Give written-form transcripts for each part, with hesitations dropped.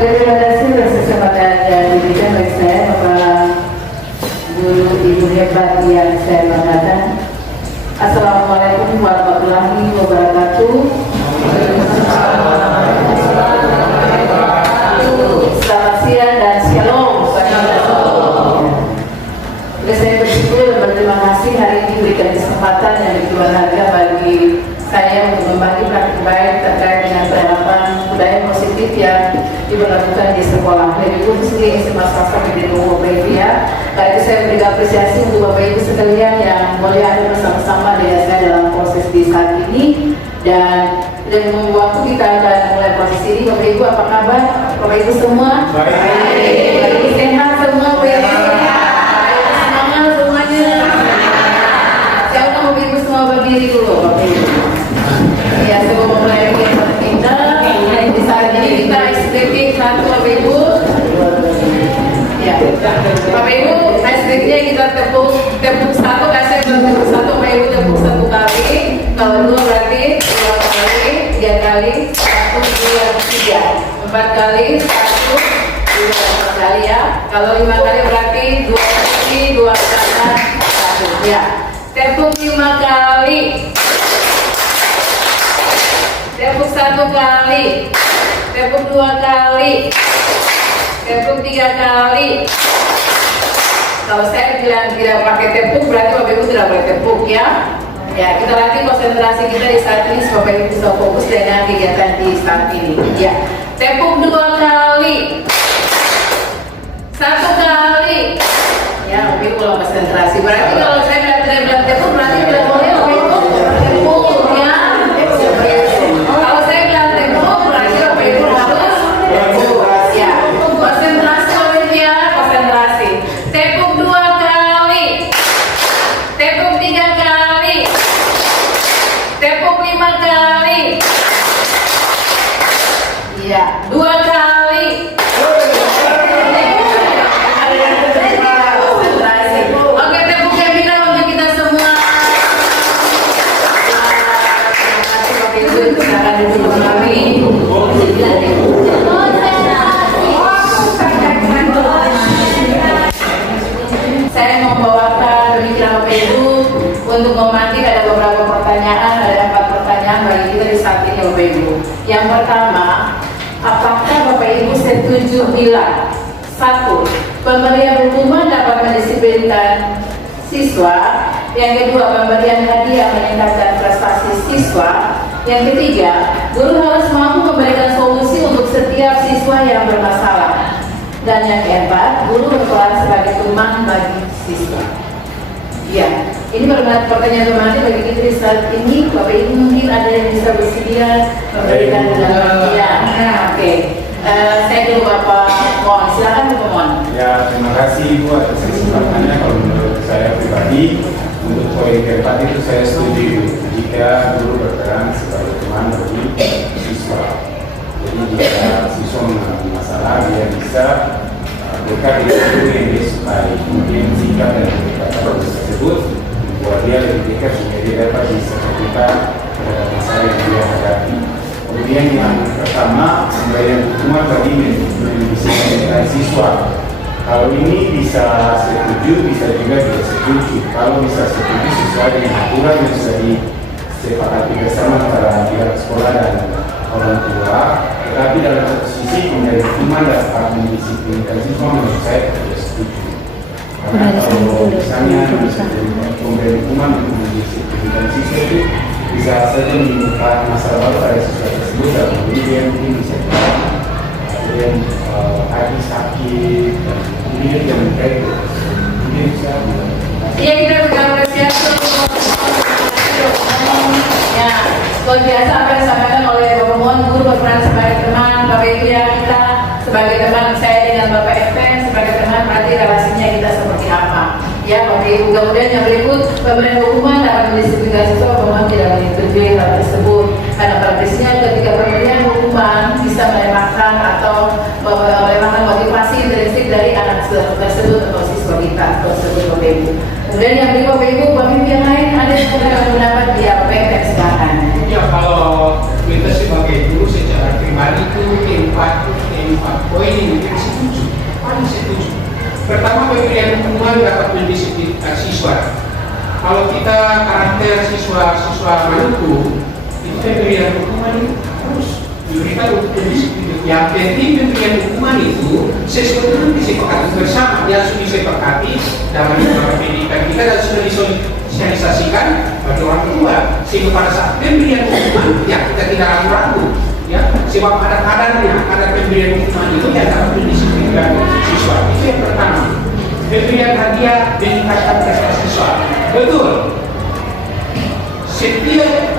Terima kasih atas kesempatan yang diberikan bagi saya, Bapak Guru Ibu hebat yang saya banggakan. Assalamualaikum warahmatullahi wabarakatuh. Selamat siang dan shalom. Saya bersyukur dan berterima kasih hari ini diberikan kesempatan yang begitu berharga bagi saya untuk membagi praktik baik terkait dengan penerapan budaya positif yang diberlakukan di sekolah. Lebih khusus di SMA Swasta Negeri Bapak Ibu ya. Kali itu saya berikan apresiasi untuk Bapak Ibu sekalian yang boleh ada bersama-sama dengan saya dalam proses di saat ini, dan membuat kita akan mulai proses ini. Bapak Ibu apa kabar? Bapak Ibu semua? Baik. Bapak Ibu sehat semua? Bapak Ibu sehat? Semangat semuanya. Siapa Bapak Ibu semua berdiri dulu Bapak Ibu? Ya, sebelum memulai kegiatan kita, di saat ini kita SDG 1 Bapak Ibu. Ya, Bapak Ibu, SDG kita tepuk satu, kasih tepuk satu, Bapak Ibu tepuk satu kali. Kalau dua berarti 2 kali, 3 kali, 1, 2, 3, 4 kali, 1, 2, 4 kali ya. Kalau 5 kali berarti 2 kali, 2 kanan, 1 ya. Tepuk 5 kali. Tepuk 1 kali, tepuk 2 kali, tepuk 3 kali. Kalau saya bilang tidak pakai tepuk, berarti Bapak Ibu tidak boleh tepuk ya. Ya, kita latih konsentrasi kita di saat ini supaya Bapak Ibu bisa fokus dengan kegiatan di saat ini. Ya, tepuk 2 kali, 1 kali. Ya, Bapak Ibu kalau konsentrasi. Berarti kalau saya tidak bilang tepuk, berarti tidak boleh Bapak Ibu tepuk ya. Kalau saya bilang tepuk, berarti Bapak Ibu harus tepuk. Ya, konsentrasi Bapak Ibu ya, konsentrasi. Tepuk 2 kali, tepuk 3 kali, tepuk 5 kali. Iya, 2 kali. Konsentrasi. Oke, tepuk yang kita untuk kita semua. Terima kasih Bapak Ibu, silakan duduk kami. Saya membawakan pemikiran Bapak Ibu untuk memantik ada beberapa pertanyaan, ada 4 pertanyaan bagi kita di saat ini Bapak Ibu. Yang pertama, apakah Bapak Ibu setuju bila 1. Pemberian hukuman dapat mendisiplinkan siswa, yang kedua pemberian hadiah meningkatkan prestasi siswa, yang ketiga guru harus mampu memberikan solusi untuk setiap siswa yang bermasalah, dan yang keempat guru berperan sebagai teman bagi siswa. Ya, ini pertanyaan teman bagi kita di saat ini. Bapak Ibu mungkin ada yang bisa bersedia memberikan dalam ya. Oke. Saya dulu Bapak Mon, silakan Bapak Mon. Ya, terima kasih Ibu atas kesempatannya. Kalau menurut saya pribadi, untuk poin keempat itu saya setuju jika guru berperan sebagai teman bagi siswa. Jadi jika siswa mengalami masalah, dia bisa dekat dengan guru yang dia sukai. Kemudian sikap dan pendekatan guru tersebut membuat dia lebih dekat sehingga dia dapat disertakan terhadap masalah yang dia hadapi. Kemudian yang pertama, pemberian hukuman bagi mendisiplinkan siswa. Kalau ini bisa setuju, bisa juga tidak setuju. Kalau bisa setuju sesuai dengan aturan yang sudah disepakati bersama antara pihak sekolah dan orang tua. Tetapi dalam satu sisi pemberian hukuman dapat mendisiplinkan siswa, menurut saya tidak setuju. Karena kalau misalnya pemberian hukuman untuk mendisiplinkan siswa itu bisa saja menimbulkan masalah baru pada siswa tersebut, dan kemudian mungkin bisa kemudian hati sakit, dan kemudian yang baik kemudian bisa. Iya, kita mengapresiasi ya, luar biasa apa yang disampaikan oleh Bapak Mon. Guru berperan sebagai teman, Bapak Ibu ya, kita sebagai teman, saya dengan Bapak FM sebagai teman, berarti relasinya kita seperti apa ya Bapak Ibu. Kemudian yang berikut, pemberian hukuman dapat mendisiplinkan siswa. Bapak Mon tidak menyetujui hal tersebut karena praktisnya ketika pemberian hukuman bisa melemahkan atau melemahkan motivasi intrinsik dari anak tersebut atau siswa kita tersebut Bapak Ibu. Kemudian yang berikut Bapak Ibu, pemimpin yang lain ada yang pendapat di apa yang silakan. Ya, kalau kita sebagai guru secara pribadi itu empati poin 4 poin ini kita setuju, paling setuju. Pertama, pemberian hukuman dapat mendisiplinkan siswa. Kalau kita karakter siswa Maluku, itu pemberian hukuman itu harus diberikan untuk mendisiplinkan. Yang penting pemberian hukuman itu sesuatu yang disepakati bersama, yang sudah disepakati dalam pendidikan kita dan sudah disosialisasikan bagi orang tua, sehingga pada saat pemberian hukuman ya kita tidak ragu-ragu, ya, sebab ada kadarnya, ada pemberian hukuman itu yang dapat mendisiplinkan siswa. Itu yang pertama. Pemberian hadiah meningkatkan prestasi siswa. Betul. Setiap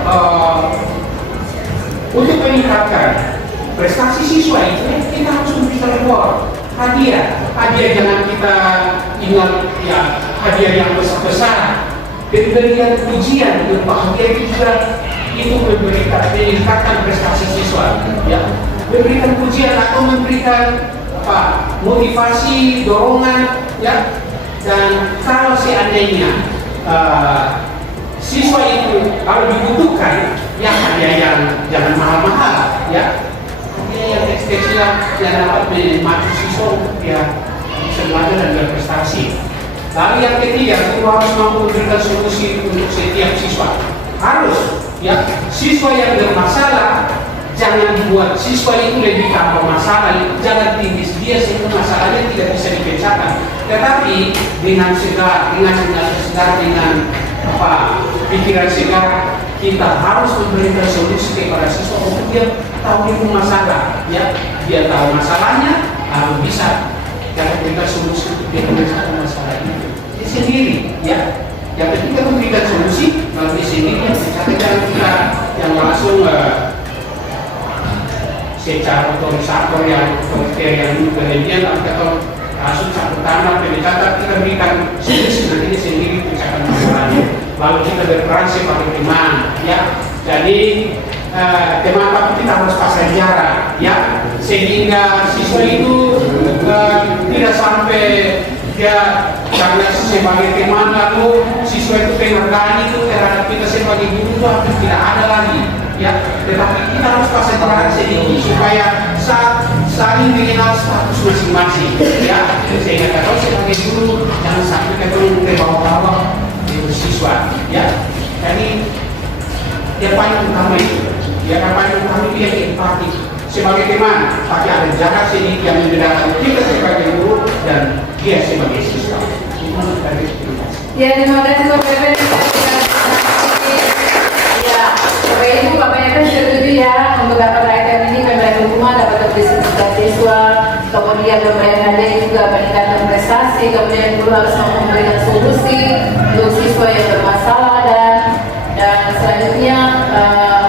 untuk meningkatkan prestasi siswa itu kita harus memberikan reward, hadiah. Hadiah jangan kita ingat ya hadiah yang besar-besar. Pemberian pujian berupa hadiah itu juga itu meningkatkan prestasi siswa. Ya, memberikan pujian atau memberikan motivasi, dorongan, ya. Dan kalau seandainya siswa itu kalau dibutuhkan, ya hadiah yang jangan mahal-mahal, ya. Hadiah yang ekstensi yang dapat menikmati siswa untuk dia bisa belajar dan berprestasi. Lalu yang ketiga, guru harus mampu memberikan solusi untuk setiap siswa. Harus, ya, siswa yang bermasalah jangan dibuat siswa itu lebih tambah masalah, jangan tinggi dia sehingga masalahnya tidak bisa dipecahkan. Tetapi dengan segar, dengan pikiran segar, kita harus memberikan solusi kepada siswa untuk dia tahu itu masalah, ya, dia tahu masalahnya, lalu bisa jangan memberikan solusi untuk dia menyelesaikan masalah itu. Dia sendiri, ya. Yang ketiga memberikan solusi melalui sendiri, jangan kita yang langsung secara otorisator yang berlebihan atau kasus satu tanah pendekatan kita berikan solusi nanti dia sendiri pecahkan masalahnya. Lalu kita berperan sebagai teman, ya. Jadi teman tapi kita harus pasang jarak, ya, sehingga siswa itu tidak sampai dia karena sebagai teman lalu siswa itu penghargaan itu terhadap kita sebagai guru itu harus tidak ada lagi, ya. Tetapi kita harus pasang jarak sedikit supaya saling mengenal status masing-masing, ya. Sehingga kalau sebagai guru jangan sampai ketemu ke bawah-bawah siswa, ya. Jadi yang paling utama itu, yang paling utama itu yang empati. Sebagai teman, tapi ada jarak sedikit yang membedakan kita sebagai guru dan dia sebagai siswa. Ya, terima kasih Bapak Ibu. Ya, Bapak Ibu, Bapak Ibu setuju ya untuk dapat item ini pemberian hukuman dapat berdiskusi siswa, kemudian pemberian hadiah juga peningkatan prestasi, kemudian guru harus memberikan solusi untuk siswa yang bermasalah dan selanjutnya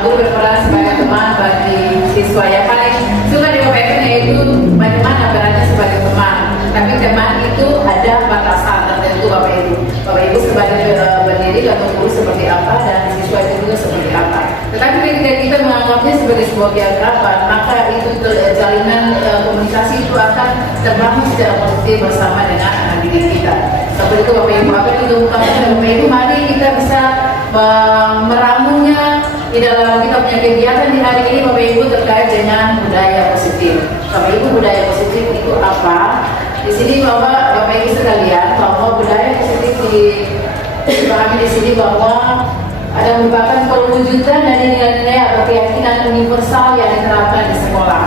guru berperan sebagai teman bagi siswa. Yang paling suka di Bapak Ibu yaitu bagaimana perannya sebagai teman. Tapi teman itu ada batasan tertentu Bapak Ibu. Bapak Ibu sebagai pendidik atau guru seperti apa dan siswa itu juga seperti apa. Tetapi ketika kita menganggapnya sebagai sebuah keakraban, maka itu jalinan komunikasi itu akan terbangun secara positif bersama dengan anak didik kita. Seperti itu Bapak Ibu, apa itu bukannya Bapak Ibu, mari kita bisa meramunya di dalam kita punya kegiatan di hari ini Bapak Ibu terkait dengan budaya positif. Bapak Ibu, budaya positif itu apa? Di sini Bapak Ibu sekalian, bahwa budaya positif dipahami di sini bahwa ada merupakan perwujudan dari nilai-nilai atau keyakinan universal yang diterapkan di sekolah.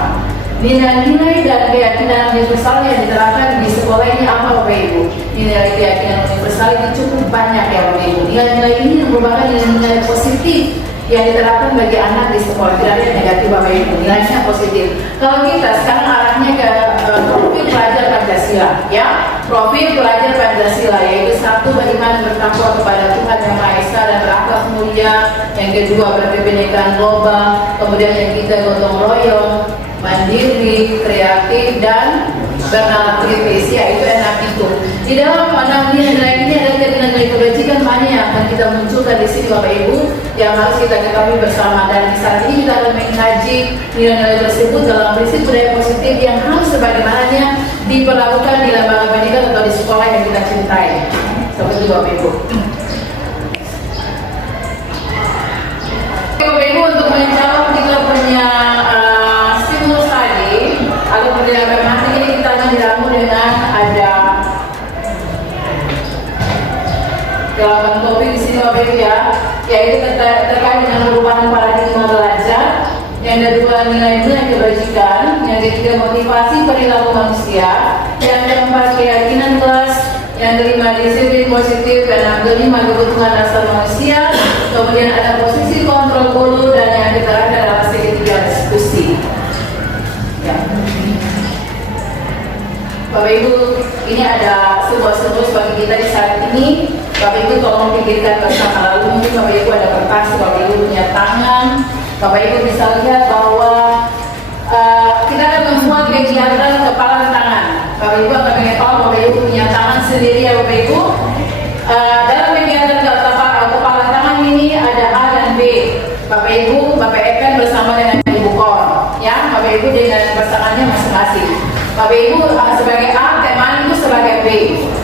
Nilai-nilai dan keyakinan universal yang diterapkan di sekolah ini apa Bapak Ibu? Nilai keyakinan universal itu cukup banyak ya Bapak Ibu. Nilai-nilai ini merupakan nilai-nilai positif yang diterapkan bagi anak di sekolah, tidak ada yang negatif Bapak Ibu, nilainya positif. Kalau kita sekarang arahnya ke profil pelajar Pancasila, ya, profil pelajar Pancasila yaitu satu, bagaimana bertakwa kepada Tuhan Yang Maha Esa dan berakhlak mulia. Yang kedua, berkebinekaan global. Kemudian yang ketiga, gotong royong, mandiri, kreatif dan bernafas, yaitu enak itu. Di dalam nilai-nilai ini ada nilai-nilai kebajikan mana yang akan kita munculkan di sini Bapak Ibu yang harus kita ketahui bersama. Dan di saat ini kita akan mengkaji nilai-nilai tersebut dalam prinsip budaya positif yang harus sebagaimananya diperlakukan di lembaga pendidikan atau di sekolah yang kita cintai. Seperti itu Bapak Ibu. Bapak Ibu, untuk menjawab kita punya stimulus tadi atau topik di sini Bapak Ibu ya, yaitu terkait dengan perubahan paradigma belajar. Yang kedua, nilai-nilai kebajikan. Yang ketiga, motivasi perilaku manusia. Yang keempat, keyakinan kelas. Yang kelima, disiplin positif. Dan yang kelima, kebutuhan dasar manusia. Kemudian ada posisi kontrol guru. Dan yang terakhir adalah segitiga diskusi. Ya. Bapak Ibu, ini ada sebuah simbol bagi kita di saat ini. Bapak Ibu tolong pikirkan bersama, lalu mungkin Bapak Ibu ada kertas, Bapak Ibu punya tangan. Bapak Ibu bisa lihat bahwa kita akan membuat kegiatan kepala tangan. Bapak Ibu akan mengetahui Bapak Ibu punya tangan sendiri ya Bapak Ibu. Dalam kegiatan kepala tangan ini ada A dan B. Bapak Ibu, Bapak Epen bersama dengan Ibu Kor, ya Bapak Ibu dengan pasangannya masing-masing. Bapak Ibu sebagai A, teman Ibu sebagai B.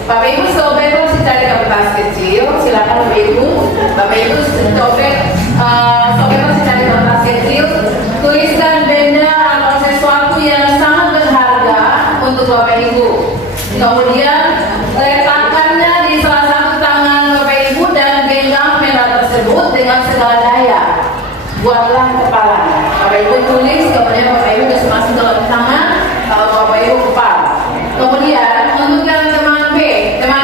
Bapak Ibu sobek cari kertas kecil, silakan Bapak Ibu. Bapak Ibu sobek cari kertas kecil, tuliskan benda atau sesuatu yang sangat berharga untuk Bapak Ibu. Kemudian letakkannya di salah satu tangan Bapak Ibu dan genggam benda tersebut dengan segala daya. Buatlah kepala. Bapak Ibu tulis, kemudian Bapak Ibu masuk dalam tangan. Kalau Bapak Ibu kepala. Kemudian untuk yang teman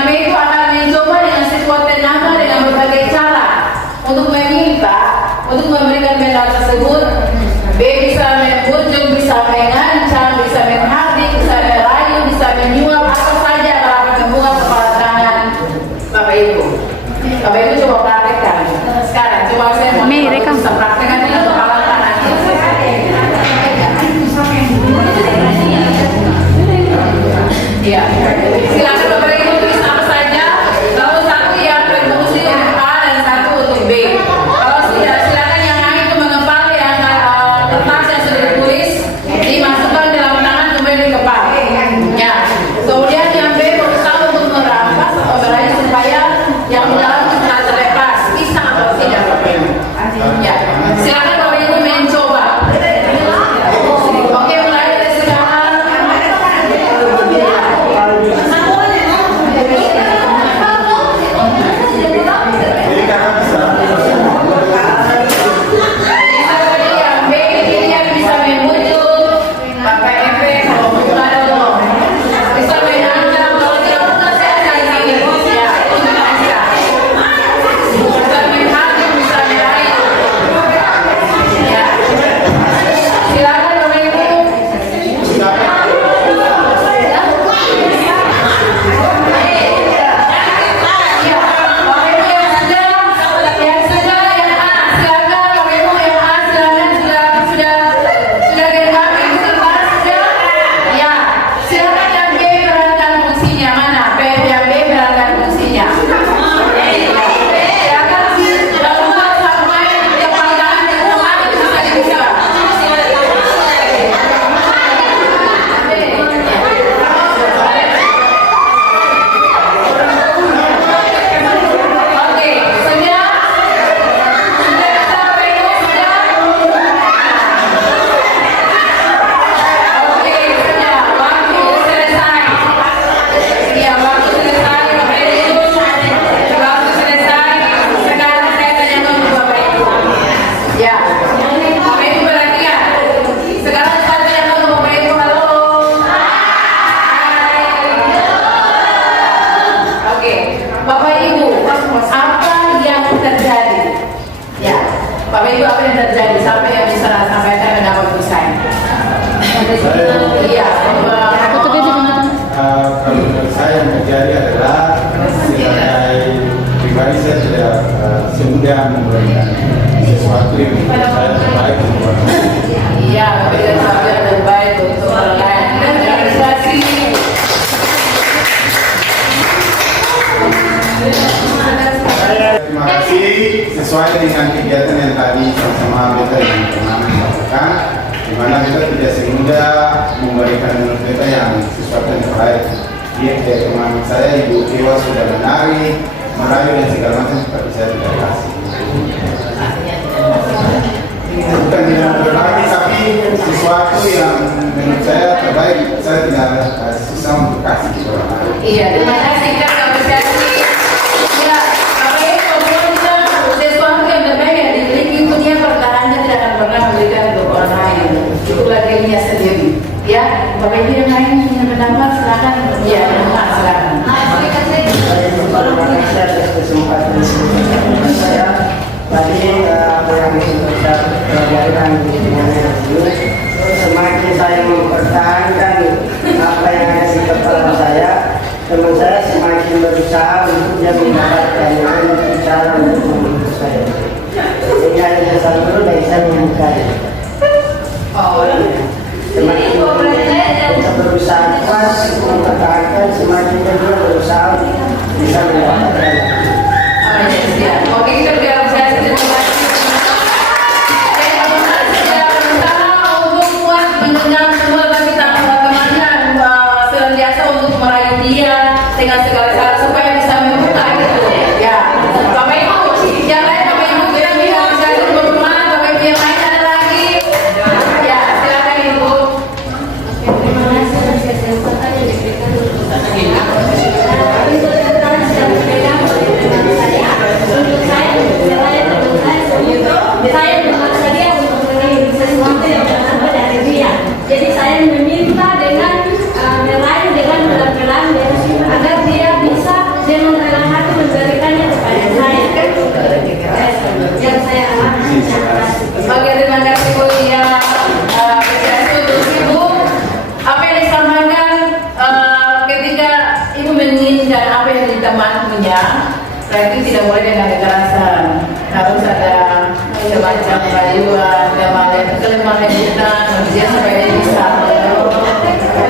B itu akan mencoba dengan sekuat tenaga dengan berbagai cara untuk meminta, untuk memberikan benda tersebut. B bisa membujuk, bisa mengancam, bisa menghardik, bisa merayu, bisa menyuap, apa saja kalau akan membuka kepala tangan Bapak Ibu. Bapak Ibu coba praktekkan. Sekarang coba saya mau bisa praktekkan dengan kepala tangan. Ya, silakan Bapak Ibu tulis apa saja. Lalu satu yang berfungsi untuk A dan satu untuk B. Kalau sudah, silakan yang lain itu mengepal yang kertas yang sudah ditulis dimasukkan dalam tangan kemudian dikepal. Ya. Kemudian yang B berusaha untuk merampas atau meraih supaya yang di dalam itu tidak terlepas. Bisa atau tidak Bapak Ibu? Ya. Silakan Bapak Ibu mencoba. Oke, mulai dari sekarang. Bapak Ibu, apa yang terjadi? Siapa yang bisa sampaikan pendapat desain? Iya. Kalau menurut saya yang terjadi adalah sebagai pribadi saya tidak semudah memberikan sesuatu yang menurut saya terbaik untuk orang lain. Iya, memberikan sesuatu yang terbaik untuk orang lain. Realisasi. Terima kasih. Sesuai dengan kegiatan yang tadi sama-sama kita yang pernah melakukan, di mana kita tidak semudah memberikan menurut kita yang sesuatu yang terbaik. Dia teman saya Ibu Dewa sudah menari, merayu dan segala macam, tapi saya tidak kasih. Bukan tidak berbagi, tapi sesuatu yang menurut saya terbaik, saya tidak susah untuk kasih ke orang lain. Iya, terima kasih. Kita apresiasi. Ya, Bapak Ibu. pelajaran hubungannya ini, semakin saya mempertahankan apa yang ada di kepala saya, teman saya semakin berusaha untuk dia mendapatkan cara untuk membantu saya. Sehingga ada dasar dulu dari saya membuka. Semakin kita berusaha keras mempertahankan, semakin dia berusaha bisa mendapatkan. Oke, kita berbicara terima kasih. Untuk kuat mendengar semua kita bagaimana senantiasa untuk meraih dia dengan segala cara supaya bisa membuka gitu. Ya, Bapak Ibu, yang lain Bapak Ibu kita bisa berteman, Bapak Ibu yang lain ada lagi. Ya, silakan Ibu. Terima kasih atas kesempatan yang diberikan untuk saya. Saya memaksa dia untuk meraih sesuatu yang berharga dari dia. Jadi saya meminta dengan meraih dengan pelan-pelan agar dia bisa dengan rela hati memberikannya kepada saya. Yang saya alami. Oke, terima kasih Bu ya. Untuk Ibu, apa yang disampaikan ketika Ibu menginginkan apa yang teman punya, berarti tidak boleh dengan kekerasan. Harus ada semacam rayuan, kelemah-lembutan, dia supaya dia bisa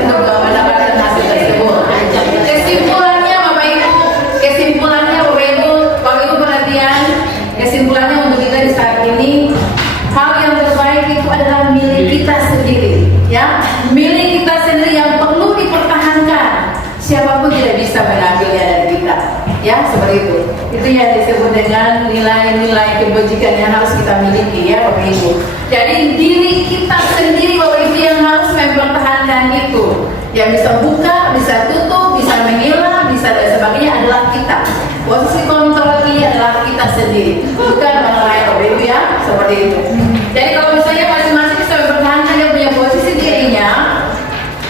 untuk mendapatkan hasil tersebut. Kesimpulannya Bapak Ibu, Bapak Ibu perhatian, kesimpulannya untuk kita di saat ini, hal yang terbaik itu adalah milik kita sendiri, ya, milik kita sendiri yang perlu dipertahankan. Siapapun tidak bisa mengambilnya dari kita, ya, seperti itu. Itu yang disebut dengan nilai-nilai kebajikan yang harus kita miliki, ya Bapak Ibu. Jadi diri kita sendiri Bapak Ibu yang harus mempertahankan itu. Yang bisa buka, bisa tutup, bisa mengilang, bisa dan sebagainya adalah kita. Posisi kontrol ini adalah kita sendiri, bukan orang lain Bapak Ibu, ya, seperti itu. Jadi kalau misalnya masing-masing bisa mempertahankan dia punya posisi dirinya,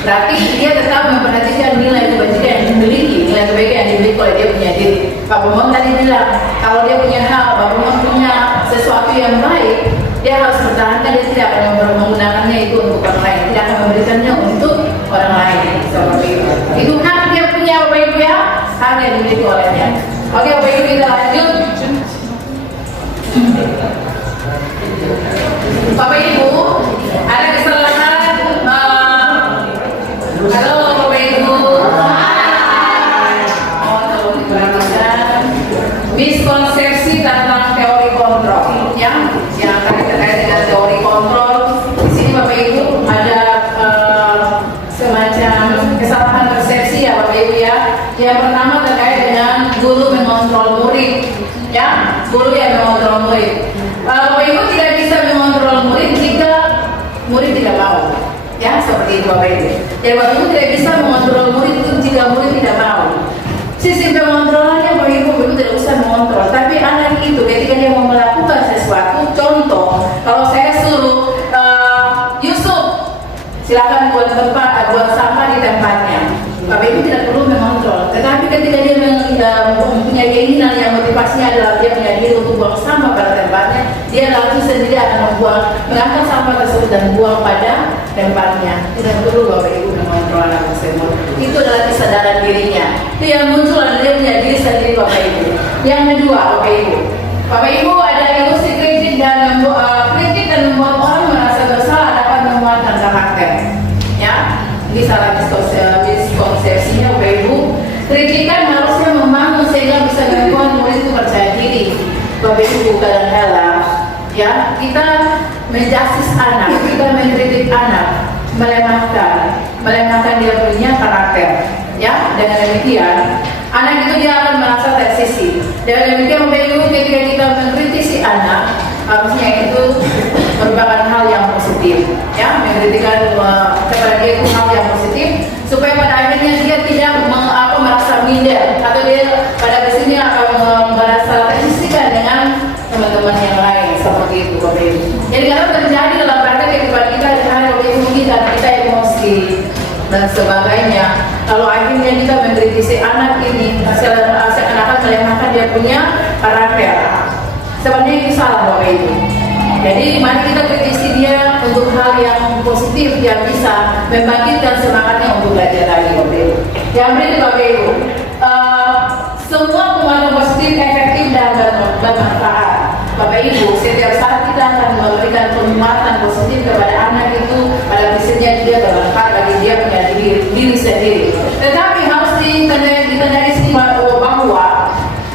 berarti dia tetap memperhatikan nilai kebajikan yang dimiliki, nilai kebaikan yang dimiliki oleh dia punya diri. Pak Bambang tadi bilang, kalau dia punya hal, Pak Bambang punya sesuatu yang baik, dia harus pertahankan, dia tidak akan menggunakannya itu untuk orang lain, tidak akan memberikannya untuk orang lain, seperti itu. Itu hak dia punya Bapak Ibu, ya, hak yang dimiliki olehnya. Oke Bapak Ibu, kita lanjut. Bapak Ibu, ada kesalahan. Halo Bapak Ibu. Tolong diperhatikan. Miskonsepsi tentang teori kontrol, yang terkait dengan teori kontrol. Di sini Bapak Ibu ada semacam kesalahan persepsi, ya Bapak Ibu, ya. Yang pertama terkait dengan guru mengontrol murid, ya, guru yang mengontrol murid. Bapak Ibu tidak bisa mengontrol murid jika murid tidak mau. Ya, seperti itu Bapak Ibu. Jadi Bapak Ibu tidak bisa mengontrol murid itu jika murid tidak mau. Sistem pengontrolannya Bapak Ibu tidak usah mengontrol. Tapi anak itu ketika dia mau melakukan sesuatu, contoh, kalau saya suruh Yusuf, silakan buat sampah di tempatnya. Bapak Ibu tidak perlu mengontrol. Tetapi ketika dia mempunyai keinginan yang motivasinya adalah dia punya diri untuk buang sampah pada tempatnya, dia langsung sendiri akan mengangkat sampah tersebut dan buang pada tempatnya. Tidak perlu Bapak Ibu mengontrol anak tersebut. Itu adalah kesadaran dirinya. Itu yang muncul dari dia punya diri sendiri Bapak Ibu. Yang kedua Bapak Ibu ada ilusi kritik dan membuat orang merasa bersalah dapat menguatkan karakter. Ya, ini salah miskonsepsinya Bapak Ibu. Kritikan harusnya membangun sehingga bisa membuat murid itu percaya diri. Bapak Ibu kadang-kadang, ya, kita menjudge anak, kita mengkritik anak, melemahkan dia punya karakter. Ya, dengan demikian anak itu dia akan merasa tersisih. Dengan demikian Bapak Ibu, ketika kita mengkritisi anak, harusnya itu merupakan hal yang positif. Ya, mengkritikan kepada dia itu hal yang positif, supaya pada akhirnya dia tidak merasa minder atau dia pada kesini akan merasa tersisihkan dengan teman-teman yang lain, seperti itu Bapak Ibu. Jadi kalau terjadi dalam praktek kehidupan kita, Bapak Ibu, mungkin karena kita emosi dan sebagainya, kalau akhirnya kita mengkritisi anak ini, seakan-akan melemahkan dia punya karakter. Sebenarnya itu salah Bapak Ibu. Jadi mari kita kritisi dia untuk hal yang positif yang bisa membangkitkan semangatnya untuk belajar lagi, Bapak Ibu. Yang berikut, Bapak Ibu, semua pengaruh positif, efektif dan bermanfaat. Bapak Ibu, setiap saat kita akan memberikan penguatan positif kepada anak itu, pada prinsipnya juga bermanfaat bagi dia punya diri sendiri. Tetapi harus ditandai bahwa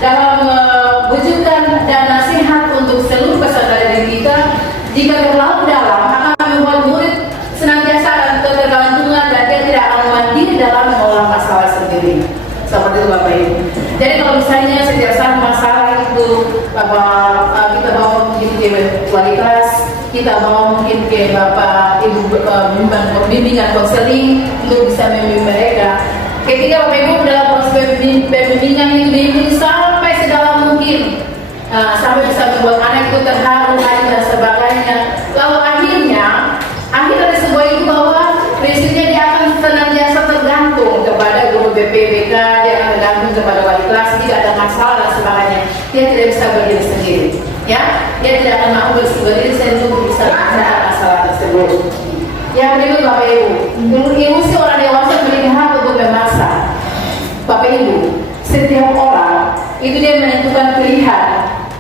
dalam wujudkan dan nasihat untuk seluruh peserta didik kita, jika terlalu dalam akan membuat murid senantiasa akan ketergantungan dan dia tidak akan mandiri dalam mengolah masalah sendiri. Seperti itu, Bapak Ibu. Jadi kalau misalnya setiap saat masalah itu kita bawa mungkin ke wali kelas, kita bawa mungkin ke Bapak Ibu bimbingan konseling untuk bisa membimbing mereka. Ketika Bapak Ibu dalam proses pembimbingan itu dibimbing sampai sedalam mungkin, sampai bisa membuat anak itu terharu dan sebagainya. Lalu akhir dari sebuah itu bahwa prinsipnya dia akan senantiasa tergantung kepada guru BPBK, dia akan tergantung kepada wali kelas jika ada masalah dan sebagainya. Dia tidak bisa berdiri sendiri, ya. Dia tidak akan mampu berdiri sendiri untuk bisa menyelesaikan masalah tersebut. Yang berikut, Bapak Ibu, emosi orang dewasa memiliki hak untuk memasak. Bapak Ibu, setiap orang itu dia menentukan pilihan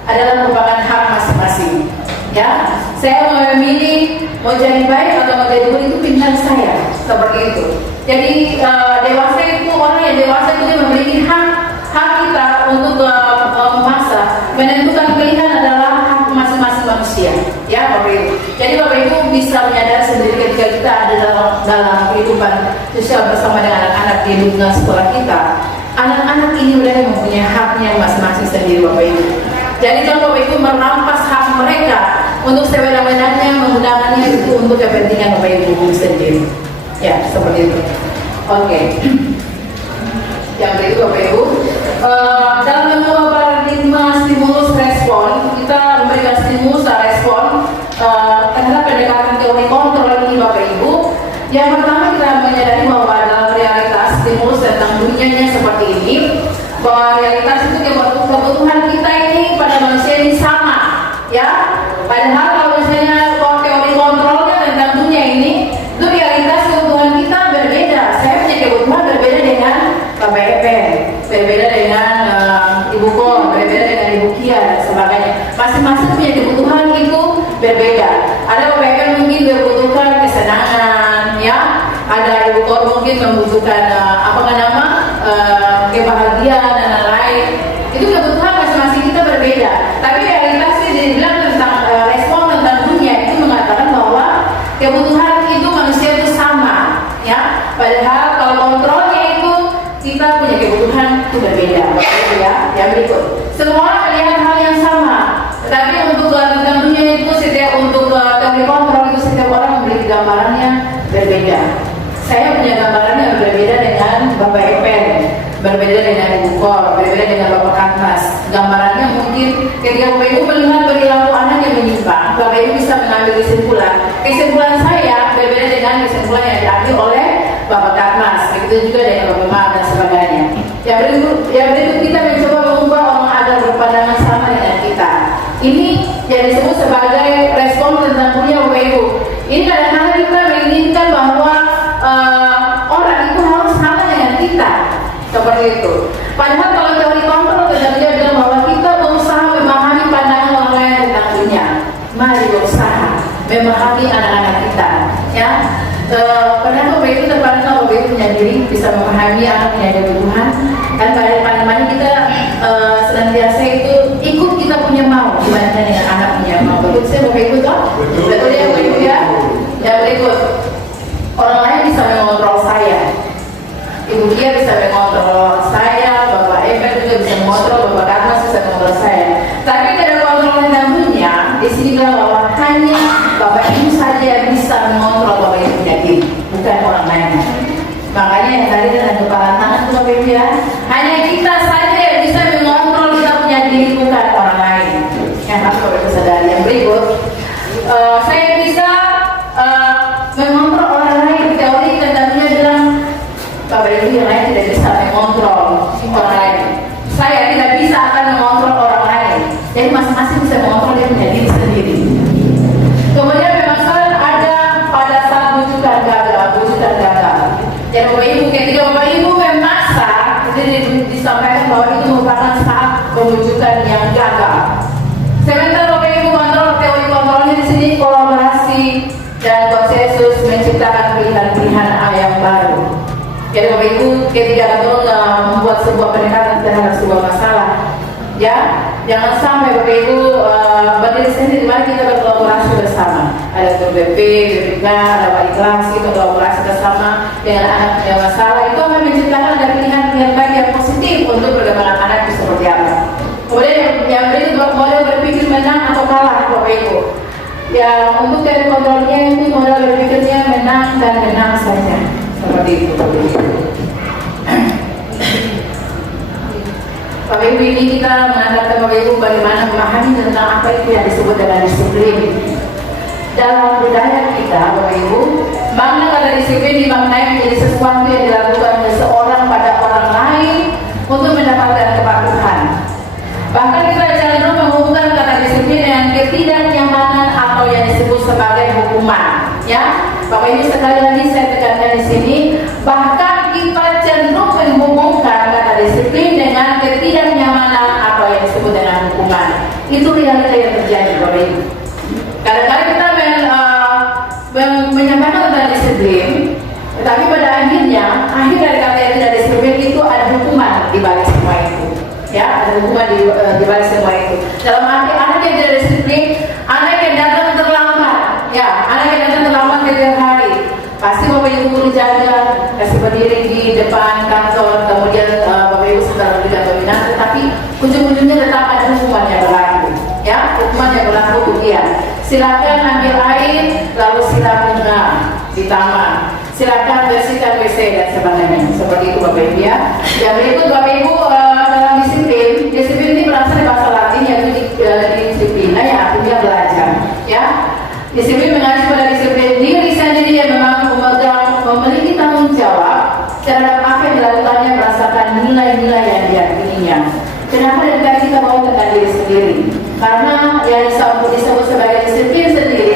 adalah merupakan hak masing-masing. Ya, saya mau memilih mau jadi baik atau mau jadi buruk itu pilihan saya, seperti itu. Jadi dewasa itu, orang yang dewasa itu dia memiliki hak kita untuk memasak. Menentukan pilihan adalah hak masing-masing manusia. Ya, Bapak Ibu. Jadi Bapak Ibu bisa menyadari sendiri ketika kita ada dalam kehidupan sosial bersama dengan anak-anak di lingkungan sekolah kita. Anak-anak ini mereka mempunyai haknya masing-masing sendiri, Bapak Ibu. Jadi jangan Bapak Ibu merampas hak mereka untuk sewenang-wenangnya menggunakannya itu untuk kepentingan Bapak Ibu sendiri. Ya, seperti itu. Oke. Yang berikut, Bapak Ibu, dalam mengubah paradigma stimulus respon, kita memberikan stimulus dan respon terhadap pendekatan teori kontrol ini, Bapak Ibu. Yang pertama, kita menyadari bahwa dalam realitas stimulus tentang dunianya seperti ini, bahwa realitas itu kebutuhan kita ini pada manusia ini sama, ya. Padahal kalau misalnya teori kontrolnya tentang dunia ini, itu realitas kebutuhan kita berbeda. Saya punya kebutuhan berbeda dengan Bapak Epen, berbeda dengan Ibu Kon, berbeda dengan Ibu Kia dan sebagainya. Masing-masing punya kebutuhan itu berbeda. Ada Bapak Epen mungkin membutuhkan kesenangan, ya. Ada Ibu Kon mungkin membutuhkan kebahagiaan dan lain-lain. Itu kebutuhan masing-masing kita berbeda. Tapi realitasnya dibilang tentang respon tentang dunia itu mengatakan bahwa kebutuhan itu manusia itu sama, ya. Padahal kalau kontrolnya itu kita punya kebutuhan itu berbeda, ya. Yang berikut, semua orang melihat hal yang sama, tetapi untuk tentang dunia itu setiap untuk teori kontrol itu setiap orang memiliki gambarannya berbeda. Saya punya gambaran yang berbeda dengan Bapak Epen, berbeda dengan Ibu Kor, berbeda dengan Bapak Kantas. Gambarannya mungkin ketika Bapak Ibu melihat perilaku anak yang menyimpang, Bapak Ibu bisa mengambil kesimpulan. Kesimpulan saya berbeda dengan kesimpulan yang diambil oleh Bapak Kantas. Begitu juga dengan Bapak Mak dan sebagainya. Yang berikut kita mencoba mengubah orang agar berpandangan sama dengan kita. Ini yang disebut sebagai respon tentang dunia, Bapak Ibu. Ini kadang-kadang kita menginginkan bahwa orang itu harus sama dengan kita, seperti itu. Padahal kalau teori kontrol dia bilang bahwa kita berusaha memahami pandangan orang lain tentang dunia. Mari berusaha memahami anak-anak kita, ya. Padahal Bapak Ibu terpandang kalau Bapak Ibu punya diri bisa memahami anak punya kebutuhan. Kan pada kita senantiasa itu ikut kita punya mau dibandingkan dengan anak punya mau. Betul sih Bapak Ibu toh? Betul ya Bapak Ibu ya. Yang berikut, orang lain bisa mengontrol saya. Ibu Kia bisa mengontrol saya, Bapak Epen juga bisa mengontrol, Bapak Karmas bisa mengontrol saya. Tapi tidak kontrol tentang dunia. Di sini bahwa hanya Bapak Ibu saja yang bisa mengontrol Bapak Ibu punya diri, bukan orang lain. Makanya yang tadi dengan kepala tangan itu Bapak Ibu ya, hanya kita saja yang bisa mengontrol kita punya diri, bukan orang lain. Yang harus Bapak Ibu sadari. Yang berikut, saya bisa mengontrol orang lain. Teori tentang dunia bilang Bapak Ibu yang lain tidak bisa mengontrol orang lain. Saya tidak bisa akan mengontrol orang lain. Jadi masing-masing bisa mengontrol dia punya diri sendiri. Jadi Bapak Ibu, ketika kita membuat sebuah pendekatan terhadap sebuah masalah, ya, jangan sampai Bapak Ibu berdiri sendiri, mari kita berkolaborasi bersama. Ada BP, BPK, ada wali kelas, kita kolaborasi bersama dengan anak yang masalah. Itu akan menciptakan ada pilihan-pilihan baik yang positif untuk perkembangan anak itu seperti apa. Kemudian yang berikut model berpikir menang atau kalah Bapak Ibu. Ya, untuk dari kontrolnya itu model berpikirnya menang dan menang saja. Seperti itu Bapak Ibu. Bapak Ibu, ini kita mengatakan Bapak Ibu bagaimana memahami tentang apa itu yang disebut dengan disiplin. Dalam budaya kita Bapak Ibu, makna kata disiplin dimaknai menjadi sesuatu yang dilakukan oleh seorang pada orang lain untuk mendapatkan kepatuhan. Bahkan kita cenderung menghubungkan kata disiplin dengan ketidaknyamanan atau yang disebut sebagai hukuman. Ya, Bapak Ibu, sekali lagi saya tekankan di sini, bahkan kita cenderung menghubungkan kata disiplin dengan ketidaknyamanan atau yang disebut dengan hukuman. Itu realita yang terjadi Bapak Ibu. Kadang-kadang kita menyampaikan tentang disiplin, tetapi pada akhirnya akhir dari kata yang tidak disiplin itu ada hukuman di balik semua itu. Ya, ada hukuman di balik semua itu. Dalam arti anak yang tidak disiplin, anak yang datang terlambat, ya, anak yang datang terlambat setiap hari, pasti Bapak Ibu perlu jaga, kasih berdiri di depan kantor, kemudian Bapak Ibu setelah berikan dominan, tetapi ujung-ujungnya tetap ada hukuman yang berlaku. Ya, hukuman yang berlaku untuk dia. Silakan ambil air, lalu silakan di taman. Silakan bersihkan WC dan sebagainya. Seperti itu Bapak Ibu ya. Yang berikut Bapak Ibu dalam disiplin. Disiplin ini berasal dari bahasa Latin yaitu disiplina yang artinya belajar. Ya. Disiplin mengacu pada disiplin diri sendiri yang memang memiliki tanggung jawab terhadap apa yang dilakukannya berdasarkan nilai-nilai yang diyakininya. Kenapa dari tadi kita bawa tentang diri sendiri? Karena yang disebut sebagai disiplin sendiri,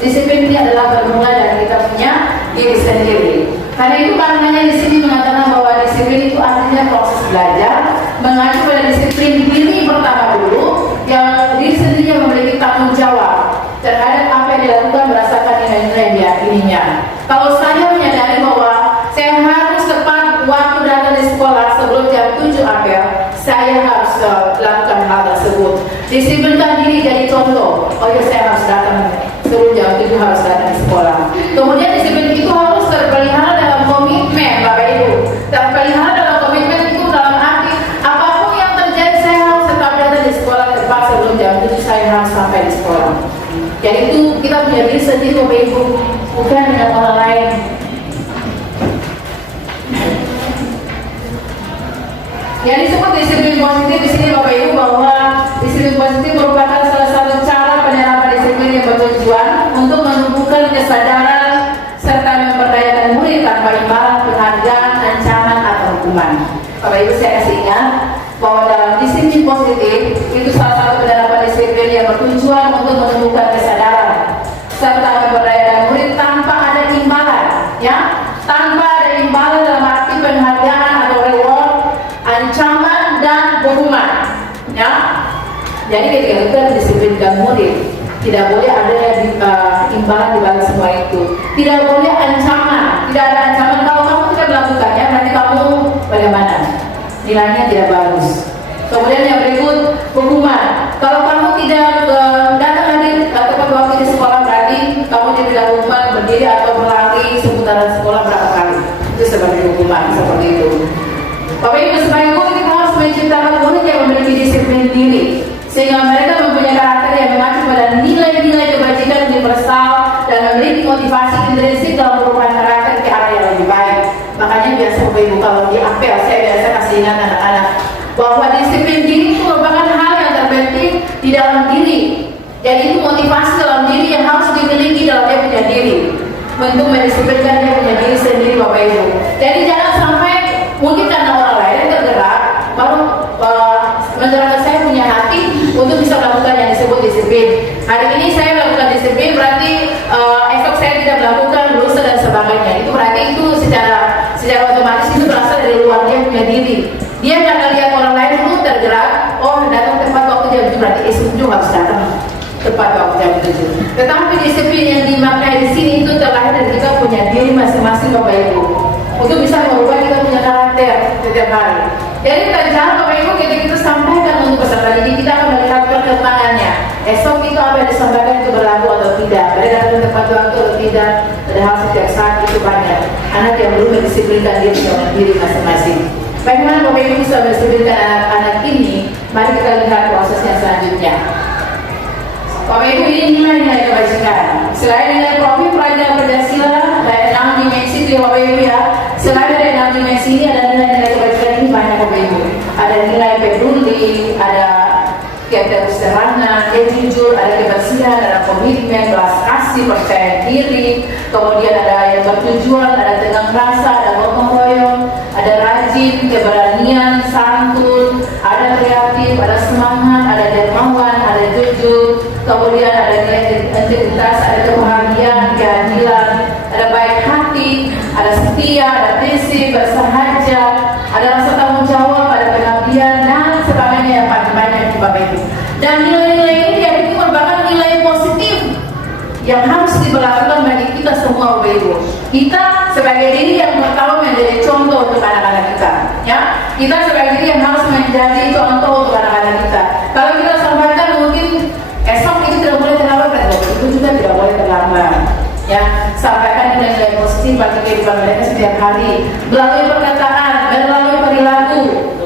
disiplin ini adalah bermula dari kita punya diri sendiri. Karena itu maknanya di sini mengatakan bahwa disiplin itu artinya proses belajar, mengacu pada disiplin diri pertama dulu, yang diri sendiri yang memiliki tanggung jawab terhadap apa yang dilakukan berdasarkan nilai-nilai yang diyakininya. Kalau saya menyadari bahwa saya harus tepat waktu datang di sekolah sebelum jam 7 apel, saya harus lakukan hal tersebut. Disiplinkan diri jadi contoh. Oh ya, saya harus datang sebelum jam 7, harus datang di sekolah. Kemudian disiplin itu harus terpelihara dalam komitmen Bapak Ibu. Terpelihara dalam komitmen itu dalam arti apapun yang terjadi saya harus tetap datang di sekolah tepat sebelum jam 7, saya harus sampai di sekolah. Jadi itu kita punya diri sendiri Bapak Ibu, bukan dengan orang lain. Yang disebut disiplin positif di sini Bapak Ibu, bahwa disiplin positif merupakan salah satu cara penerapan disiplin yang bertujuan untuk menumbuhkan kesadaran serta memperdayakan murid tanpa imbalan, penghargaan, ancaman atau hukuman. Bapak Ibu, saya kasih ingat bahwa dalam disiplin positif itu salah satu penerapan disiplin yang bertujuan untuk menumbuhkan kesadaran serta memperdayakan murid tanpa ada imbalan, ya, tanpa ada imbalan dalam arti penghargaan atau reward, ancaman dan hukuman, ya. Jadi ketika kita mendisiplinkan murid, tidak boleh ada imbalan di balik semua itu. Tidak boleh ancaman, tidak ada ancaman. Kalau kamu tidak melakukannya, nanti kamu bagaimana? Nilainya tidak bagus. Kemudian yang berikut, hukuman. Kalau kamu tidak datang lagi tepat waktu di sekolah, berarti kamu tidak hukuman berdiri atau berlari seputaran sekolah berapa kali. Itu sebagai hukuman, seperti itu. Bapak Ibu, sebagai guru kita harus menciptakan murid yang memiliki disiplin diri, sehingga mereka mempunyai karakter yang mengacu pada nilai-nilai kebajikan universal dan memiliki motivasi intrinsik dalam perubahan karakter ke arah yang lebih baik. Makanya biasa Bapak Ibu kalau di apel saya biasa kasih ingat anak-anak bahwa disiplin diri itu merupakan hal yang terpenting di dalam diri. Jadi itu motivasi dalam diri yang harus dimiliki dalam dia punya diri untuk mendisiplinkan dia punya diri sendiri Bapak Ibu. Jadi jangan sampai mungkin karena orang lain tergerak baru mengerahkan saya punya hati untuk bisa melakukan yang disebut disiplin. Hari ini saya melakukan disiplin berarti esok saya tidak melakukan, lusa dan sebagainya. Itu berarti itu secara otomatis itu berasal dari luar dia punya diri. Dia karena lihat orang lain dulu tergerak, oh datang tepat waktu jam 7, berarti esok juga harus datang tepat waktu jam 7. Tetapi disiplin yang dimaknai di sini itu terlahir dari kita punya diri masing-masing Bapak Ibu. untuk bisa merubah kita punya karakter setiap hari. Jadi jangan Bapak Ibu kita sampaikan untuk peserta didik, kita akan melihat perkembangannya. Esok itu apa yang disampaikan itu berlaku atau tidak, mereka akan tepat waktu atau tidak, padahal setiap saat itu banyak anak yang belum mendisiplinkan diri masing-masing. Bagaimana Bapak Ibu bisa mendisiplinkan anak-anak ini? Mari kita lihat prosesnya selanjutnya. Bapak Ibu, ini nilai-nilai kebajikan. Selain nilai profil pelajaran Pancasila, ada 6 dimensi itu ya Bapak Ibu ya. Selain dari 6 dimensi ini ada nilai-nilai kebajikan ini banyak Bapak Ibu. Ada nilai peduli, ada kesederhanaan, jujur, ada kebersihan, ada komitmen, belas kasih, percaya diri, kemudian ada yang bertujuan, ada tegang rasa, ada gotong royong, ada rajin, keberanian, santun, ada kreatif, ada semangat, ada dermawan, ada jujur, kemudian ada integritas, ada kebahagiaan, keadilan, ada baik hati, ada setia, ada prinsip, bersahaja, ada rasa tanggung jawab, ada pengabdian, dan sebagainya yang banyak Bapak Ibu. Dan nilai-nilai ini itu merupakan nilai positif yang harus diberlakukan bagi kita semua Bapak Ibu. Kita sebagai diri yang pertama menjadi contoh untuk anak-anak kita, ya. Kita sebagai diri yang harus menjadi contoh untuk anak-anak kita. Kalau kita sampaikan mungkin esok itu tidak boleh terlambat, itu juga tidak boleh terlambat. Ya, sampaikan nilai-nilai positif bagi kehidupan mereka setiap hari melalui perkataan, melalui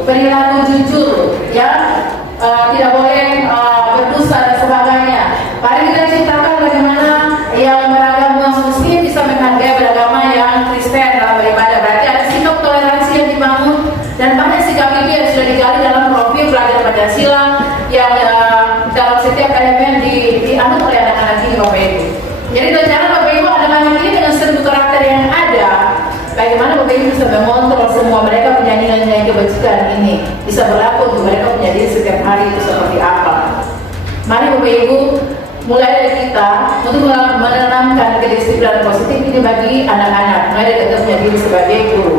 perilaku jujur, ya. Tidak boleh berdosa dan sebagainya. Mari kita ciptakan bagaimana yang beragama Muslim bisa menghargai beragama yang Kristen dalam beribadah. Berarti ada sikap toleransi yang dibangun dan banyak sikap itu yang sudah digali dalam profil pelajaran Pancasila yang dalam setiap elemen dianut oleh anak-anak ini Bapak Ibu. Jadi jangan Bapak Ibu anak-anak ini dengan serbu karakter yang ada, bagaimana Bapak Ibu bisa mengontrol semua mereka punya nilai-nilai kebajikan ini bisa berlaku untuk mereka punya diri setiap hari itu seperti apa. Mari Bapak Ibu mulai dari kita untuk menanamkan kedisiplinan positif ini bagi anak-anak. Mulai dari kita punya diri sebagai guru.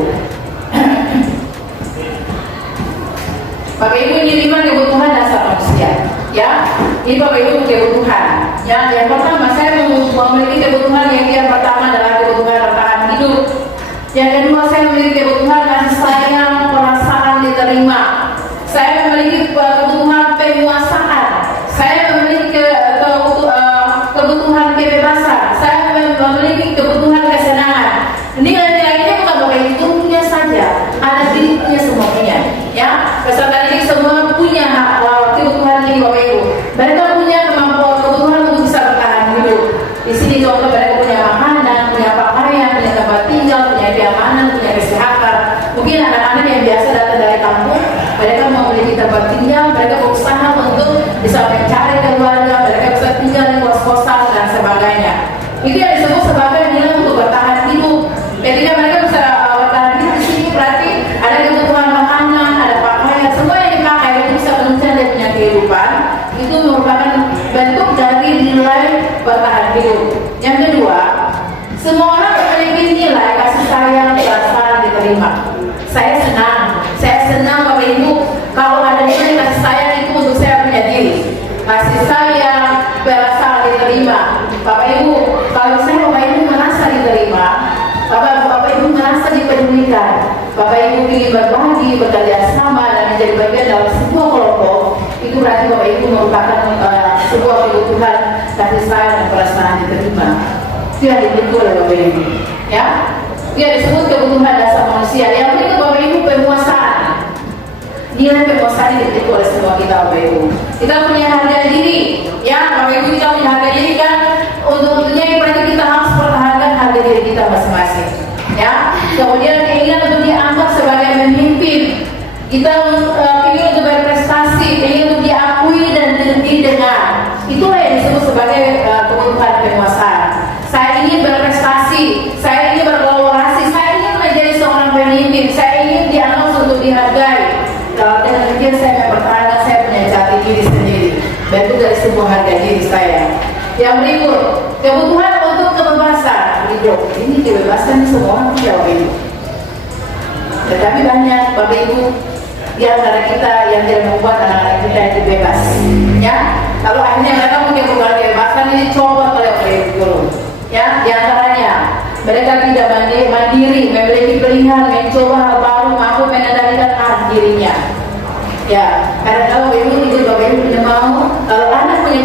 Bapak Ibu, ini 5 kebutuhan dasar manusia. Ya, ini Bapak Ibu kebutuhan. Ya, yang pertama saya memiliki kebutuhan yang pertama adalah kebutuhan bertahan hidup. Yang kedua saya memiliki kebutuhan kasih sayang, perasaan diterima. Saya memiliki kebutuhan penguasaan. Saya memiliki kebutuhan kebebasan. Saya memiliki kebutuhan kesenangan. Nilai-nilai ini bukan Bapak Ibu punya saja, ada dirinya semua punya. Ya, peserta didik semua punya kebutuhan ini Bapak Ibu. Mereka punya kemampuan kebutuhan untuk bisa bertahan hidup. Di sini contoh mereka punya makanan, punya pakaian, punya tempat tinggal, punya keamanan, punya kesehatan. Mungkin anak-anak yang biasa datang dari kampung, mereka memiliki tempat tinggal, mereka berusaha untuk bisa mencari keluarga, mereka bisa tinggal di kos-kosan dan sebagainya. Itu yang disebut sebagai nilai untuk bertahan hidup. Ketika mereka bisa bertahan hidup di sini berarti ada kebutuhan makanan, ada pakaian, semua yang dipakai itu bisa menunjang dia punya kehidupan. Itu merupakan bentuk dari nilai bertahan hidup. Yang kedua, semua orang memiliki nilai kasih sayang, perasaan diterima. Saya senang Bapak Ibu kalau ada nilai kasih sayang itu untuk saya punya diri. Kasih sayang, perasaan diterima. Bapak Ibu, kalau saya Bapak Ibu merasa diterima, Bapak Ibu merasa dipedulikan, Bapak Ibu ingin berbagi, bekerja sama dan menjadi bagian dalam sebuah kelompok, itu berarti Bapak Ibu merupakan sebuah kebutuhan kasih sayang dan perasaan diterima. Itu yang dimiliki oleh Bapak Ibu. Ya, dia disebut kebutuhan dasar manusia. Yang berikut Bapak Ibu penguasaan. Nilai penguasaan dimiliki oleh semua kita Bapak Ibu. Kita punya harga diri. Ya, Bapak Ibu kita punya harga diri kan. Untuknya berarti kita harus pertahankan harga diri kita masing-masing. Ya, kemudian keinginan untuk dianggap sebagai pemimpin. Kita ingin untuk berprestasi, ingin untuk diakui dan didengar. Itulah yang disebut sebagai kebutuhan penguasaan. Saya ingin berprestasi, saya ingin berkolaborasi, saya ingin menjadi seorang pemimpin, saya ingin dianggap untuk dihargai. Dengan demikian saya mempertahankan saya punya jati diri sendiri. Bentuk dari sebuah harga diri saya. Yang berikut, kebutuhan untuk kebebasan hidup. Ini kebebasan semua orang punya Bapak Ibu. Tetapi banyak Bapak Ibu di antara kita yang tidak membuat anak-anak kita itu bebas. Ya, lalu akhirnya mereka punya kebebasan ini copot oleh Bapak Ibu guru. Ya, di antaranya mereka tidak mandiri, memiliki pilihan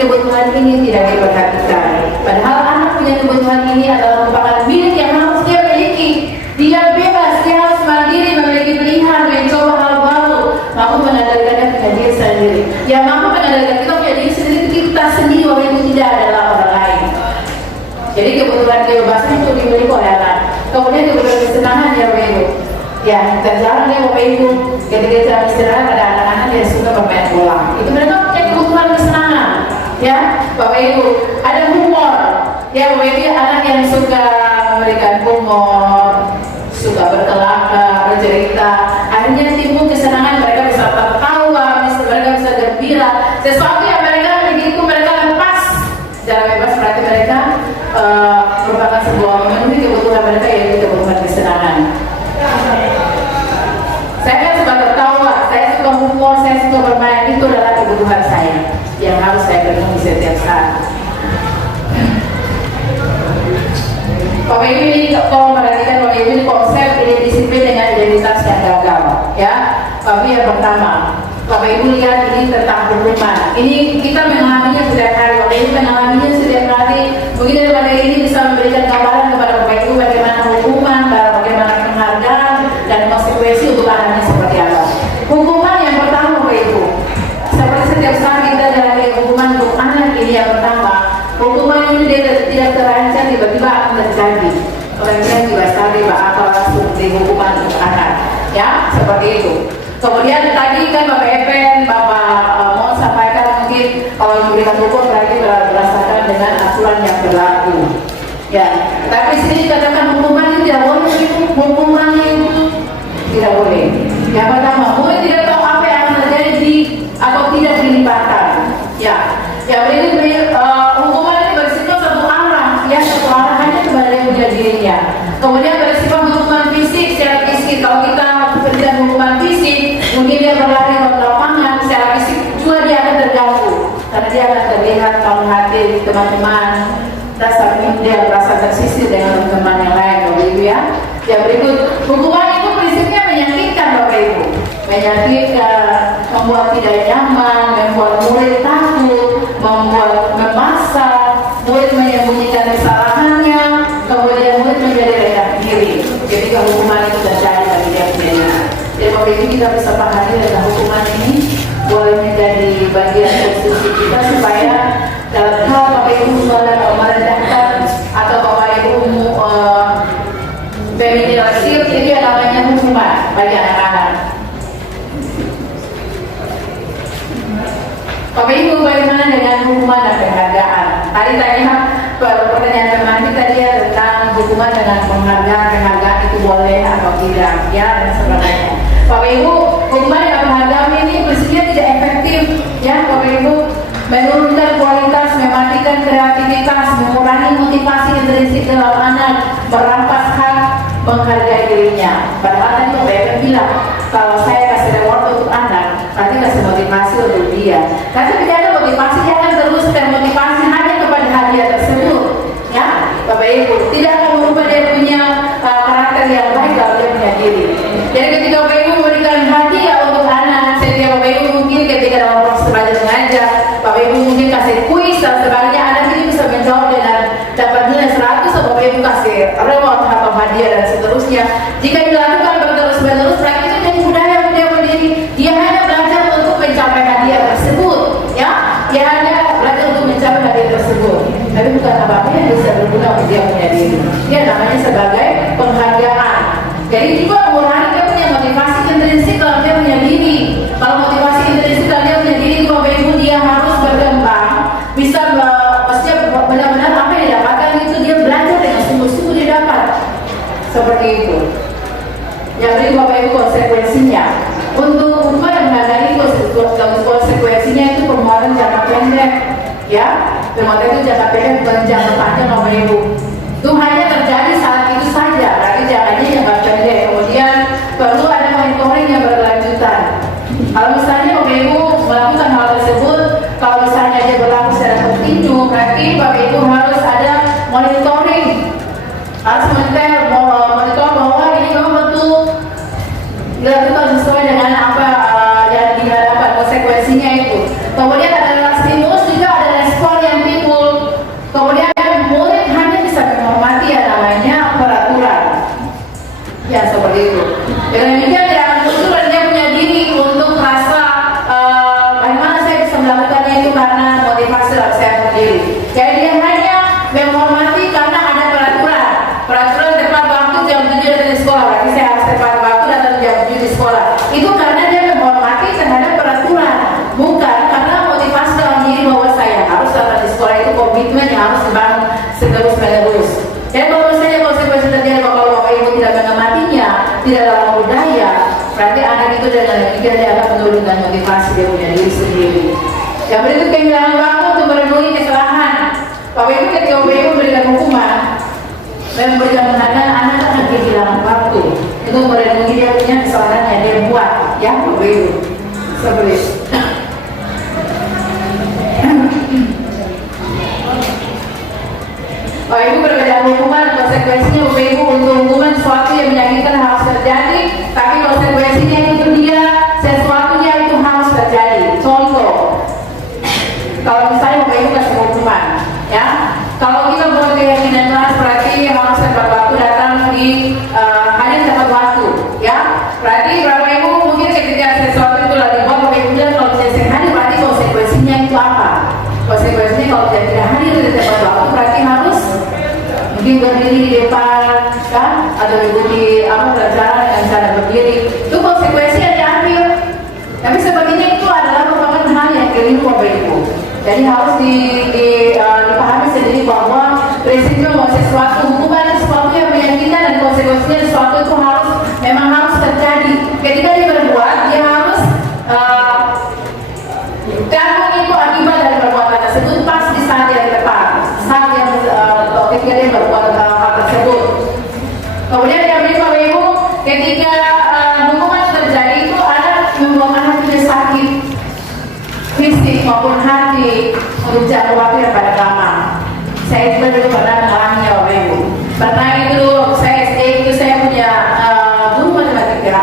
kebutuhan ini tidak diperhatikan. Padahal anak punya kebutuhan ini adalah merupakan milik yang harus dia miliki. Dia bebas, dia harus mandiri, memiliki pilihan, mencoba hal baru, mampu mengendalikan dengan diri sendiri. Yang mampu mengendalikan kita punya diri sendiri, kita sendiri, bahwa itu tidak adalah orang lain. Jadi kebutuhan kebebasan itu dimiliki oleh anak. Kemudian kebutuhan kesenangan ya Bapak Ibu. Ya, terjarang ya Bapak Ibu. Ketika jam istirahat ada anak-anak yang suka bermain bola. Itu mereka punya kebutuhan kesenangan. Ya, Bapak Ibu. Ada humor. Ya, Bapak Ibu, anak yang suka memberikan humor, suka berkelakar, bercerita. Akhirnya timbul kesenangan, mereka bisa tertawa, mereka bisa gembira. Sesuatu yang mereka begitu mereka lepas secara bebas, berarti mereka merupakan sebuah memenuhi kebutuhan mereka, yaitu kebutuhan kesenangan. Saya suka tertawa, saya suka humor, saya suka bermain, itu adalah kebutuhan saya yang harus saya penuhi setiap saat. Bapak Ibu ini kalau perhatikan, Bapak Ibu ini konsep ini disiplin dengan identitas yang gagal, ya. Tapi yang pertama, Bapak Ibu lihat ini tentang hukuman. Ini kita mengalaminya setiap hari, Bapak Ibu mengalaminya setiap hari. Mungkin daripada ini bisa memberikan gambaran kepada Bapak Ibu bagaimana hukuman, bagaimana penghargaan dan konsekuensi untuk anaknya seperti apa. Hukuman yang pertama Bapak Ibu, seperti setiap saat kita jalani hukuman untuk anak ini yang pertama. Hukuman ini dia tidak terancam tiba-tiba akan terjadi. Orang yang biasa bakal langsung di hukuman untuk anak, ya seperti itu. Kemudian tadi kan Bapak Epen, Bapak mau sampaikan mungkin kalau memberikan hukum berarti berdasarkan dengan aturan yang berlaku. Ya, tapi sini dikatakan hukuman itu tidak boleh, hukuman itu tidak boleh. Yang pertama, mulai tidak tahu apa yang akan terjadi atau tidak dilibatkan. Ya, yang berikut hukuman itu bersifat satu arah, ya satu arah hanya kepada yang punya dirinya. Kemudian bersifat hukuman fisik, secara fisik. Kalau kita berikan hukuman fisik, mungkin dia berlari ke lapangan, secara fisik juga dia akan terganggu karena dia akan terlihat kalau hati teman-teman, rasanya dia merasa tersisir dengan teman yang lain, Bapak Ibu ya. Yang berikut, hukuman itu prinsipnya menyakitkan Bapak Ibu, menyakitkan, membuat tidak nyaman, membuat murid takut, membuat memaksa, murid menyembunyikan kesalahannya, kemudian murid menjadi rendah diri. Ketika hukuman itu terjadi bagi dia sendiri. Jadi Bapak Ibu kita bisa pahami dengan hukuman ini boleh menjadi bagian konstitusi kita supaya dalam hal Bapak Ibu merendahkan atau Bapak Ibu meminimalisir itu yang namanya hukuman bagi anak-anak. Bapak Ibu bagaimana dengan hukuman dan penghargaan? Tadi pertanyaan teman kita dia tentang hukuman dengan penghargaan itu boleh atau tidak, ya dan sebagainya. Bapak Ibu, hukuman dan penghargaan ini prinsipnya tidak efektif, ya Bapak Ibu, menurunkan kualitas, mematikan kreativitas, mengurangi motivasi intrinsik dalam anak, merampas hak menghargai dirinya. Padahal tadi Bapak Ibu bilang, kalau saya kasih reward untuk anak, nanti kasih motivasi untuk dia. Tapi tidak ada motivasi, dia akan terus termotivasi hanya kepada hadiah tersebut. Ya, Bapak Ibu, tidak akan merubah dia punya karakter yang baik kalau dia punya diri. Jadi ketika Bapak Ibu memberikan hadiah untuk anak, setiap Bapak Ibu mungkin ketika dalam proses belajar mengajar, Bapak Ibu mungkin kasih kuis dan sebagainya, anak ini bisa menjawab dengan dapat nilai 100, Bapak Ibu kasih reward atau hadiah dan seterusnya. Jika dilakukan terus-menerus, berarti itu jadi budaya berdiri. Dia hanya belajar untuk mencapai hadiah tersebut, ya. Dia hanya belajar untuk mencapai hadiah tersebut. Tapi bukan apa-apa yang bisa berguna untuk dia punya diri. Dia namanya sebagai penghargaan. Jadi juga mengurangi dia punya motivasi intrinsik kalau dia punya diri. Kalau motivasi intrinsik kalau dia punya diri, Bapak Ibu dia harus berkembang, bisa benar-benar apa yang didapatkan itu dia belajar dengan sungguh-sungguh didapat. Seperti itu. Yang beri Bapak Ibu konsekuensinya. Untuk hukuman dan menghargai konsekuensinya itu permohonan jangka pendek, ya. Permohonan itu jangka pendek bukan jangka panjang Bapak Ibu. Itu hanya terjadi saat itu saja, tapi jangannya jangka pendek. Kemudian perlu ada monitoring yang berkelanjutan. Kalau misalnya Bapak Ibu melakukan hal tersebut, kalau misalnya dia berlaku secara kontinu, berarti Bapak Ibu harus ada monitoring, harus monitor bahwa ini memang betul dilakukan sesuai dengan apa yang dihadapkan konsekuensinya itu. Kemudian ada stimulus juga ada respon. diri. Jadi dia hanya menghormati karena ada peraturan tepat waktu jam 7 datang di sekolah, berarti saya harus tepat waktu datang jam 7 di sekolah. Itu karena dia menghormati terhadap peraturan, bukan karena motivasi dalam diri bahwa saya harus datang di sekolah. Itu komitmen yang harus dibangun terus menerus. Dan kalau misalnya konsekuensi terjadi kalau bapak ibu tidak mengamatinya, tidak dalam budaya, berarti anak itu dengan demikian dia akan menurunkan motivasi dia punya diri sendiri. Yang berikut kehilangan waktu untuk merenungi kesalahan. Bapak ibu ketika bapak ibu memberikan hukuman, memberikan penanganan, anak akan kehilangan waktu untuk merenungi dia punya kesalahan yang dia buat. Ya bapak ibu, seperti itu. Bapak ibu berbeda hukuman, konsekuensinya bapak ibu untuk hukuman sesuatu yang menyakitkan harus terjadi, tapi konsekuensinya itu dia sesuatunya itu harus terjadi. Contoh, kalau misalnya bapak ibu kasih hukuman, ya, kalau kita buat keyakinan keras berarti harus tepat waktu datang di hanya tepat waktu, ya. Berarti bapak ibu mungkin ketika sesuatu itu lagi buat bapak ibu bilang kalau saya hadir berarti konsekuensinya itu apa? Konsekuensinya kalau tidak hadir di tepat waktu berarti harus mungkin berdiri di depan, kan? Atau mengikuti pelajaran dengan cara berdiri. Itu konsekuensi yang diambil. Tapi sebenarnya itu adalah merupakan hal yang keliru bapak ibu. Jadi harus dipahami sendiri bahwa prinsipnya bahwa sesuatu hukuman sesuatu yang menyakitkan dan konsekuensinya sesuatu itu memang harus terjadi. Ketika dia berbuat, dia harus tanggung itu akibat dari perbuatan tersebut pasti saat yang tepat, saat yang ketika dia berbuat hal tersebut. Kemudian yang berikut bapak ibu, ketika hukuman terjadi itu ada membuat anak itu sakit fisik maupun hati untuk jangka waktu yang pada lama. Saya juga dulu pernah mengalaminya bapak ibu. Pernah itu saya SD itu saya punya guru matematika.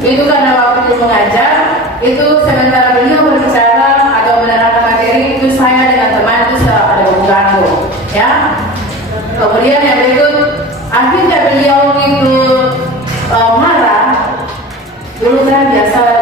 Itu karena waktu itu mengajar, itu sementara beliau berbicara atau menerangkan materi itu saya dengan teman itu ada mengganggu, ya. Kemudian yang berikut, akhirnya beliau itu marah. Dulu kan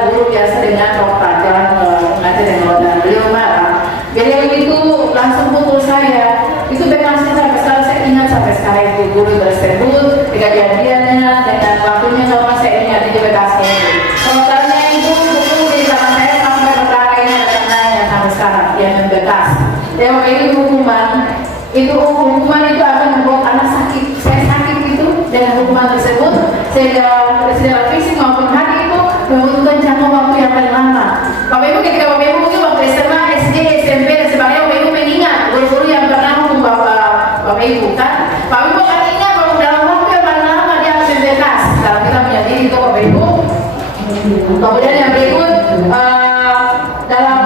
guru biasa dengan pelajaran mengajar dengan wadah. Beliau marah. Beliau itu langsung pukul saya. Itu bekasnya sampai sekarang saya ingat sampai sekarang itu guru tersebut kejadiannya dengan waktunya sama saya ingat itu bekasnya itu. Soalnya itu pukul di tangan saya sampai berdarahnya ada tandanya sampai sekarang yang membekas. Dan itu hukuman itu akan membuat anak sakit. Saya sakit itu dengan hukuman tersebut secara fisik maupun hati itu membutuhkan jangka waktu yang paling lama. Bapak ibu ketika bapak ibu mungkin waktu SMA, SD, SMP dan sebagainya bapak ibu mengingat guru-guru yang pernah hukum bapak ibu kan. Bapak ibu akan ingat bahwa dalam waktu yang paling lama dia harus membekas. Kalau kita punya diri itu bapak ibu. Kemudian yang berikut dalam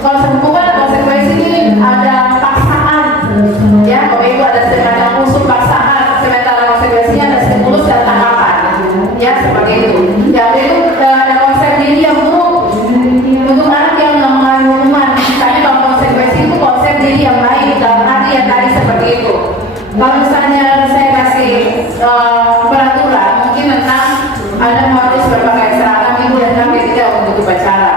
konsep hukuman konsekuensi ini ada paksaan, ya bapak ibu ada semacam unsur paksaan, sementara konsekuensinya ada stimulus dan tanggapan, ya seperti itu. Yang berikut ada konsep diri yang buruk untuk anak yang mengalami hukuman. Misalnya kalau konsekuensi itu konsep diri yang baik dalam arti yang tadi seperti itu. Kalau misalnya saya kasih peraturan mungkin tentang Anda harus berpakaian seragam ibu dan kami tidak untuk upacara.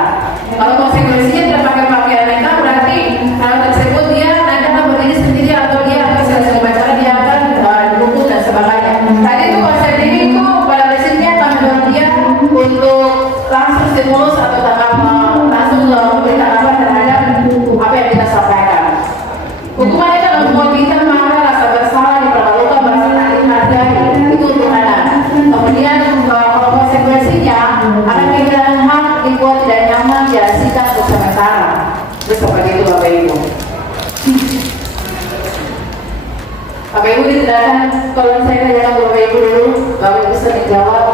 Kalau konsekuensinya tidak pakai pakaian mereka berarti anak tersebut dia nanti akan berdiri sendiri atau dia akan selesai upacara dia akan dihukum dan sebagainya. Tadi itu konsep diri itu pada prinsipnya akan mendorong dia untuk langsung stimulus atau langsung memberikan apa terhadap apa yang kita sampaikan. Hukuman itu akan membuat kita marah, rasa bersalah, diperlakukan, merasa tak dihargai. Itu untuk anak. Kemudian kalau konsekuensinya akan kehilangan hak, dibuat tidak nyaman, diasingkan untuk sementara. Itu seperti itu bapak ibu. Bapak ibu ditindakan kalau saya tanyakan bapak ibu dulu, bapak ibu sering jawab.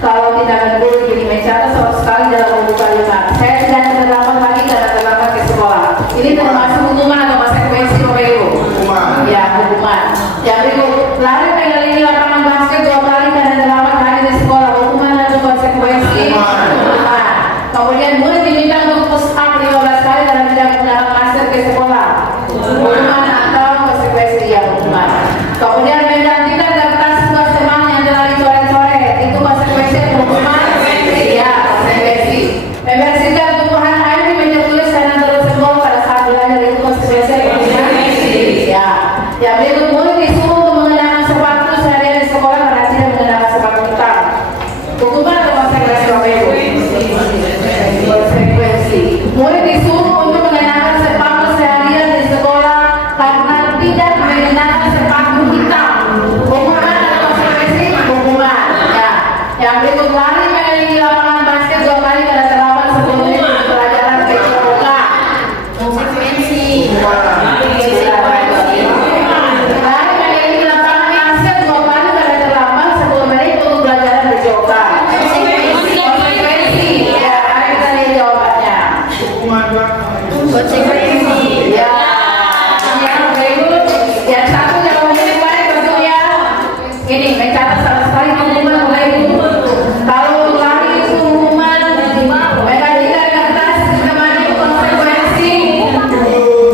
Kalau tindakan guru jadi mencatat sekali dalam membuka lunak. Saya tidak terlambat lagi dan terlambat ke sekolah. Ini termasuk hukuman atau konsekuensi bapak ibu? Hukuman. Ya hukuman. Yang berikut lari mengelilingi lapangan basket 2 kali karena terlambat hari di sekolah. Hukuman atau konsekuensi? Hukuman. Kemudian murid diminta untuk push up 15 kali dan tidak menggunakan masker ke sekolah. Hukuman atau konsekuensi? Ya hukuman. Kemudian menggantikan kertas tugas teman yang telah dicoret-coret. Itu konsekuensi atau hukuman? Ya konsekuensi. Membersihkan tumbuhan air di meja tulis karena terus sembuh pada saat belajar itu konsekuensi. Ya, yang satu yang memilih baik betul ya. Ini mencatat salah sekali pengumuman Bapak Ibu. Kalau lari pengumuman, mereka tidak kertas temannya konsekuensi.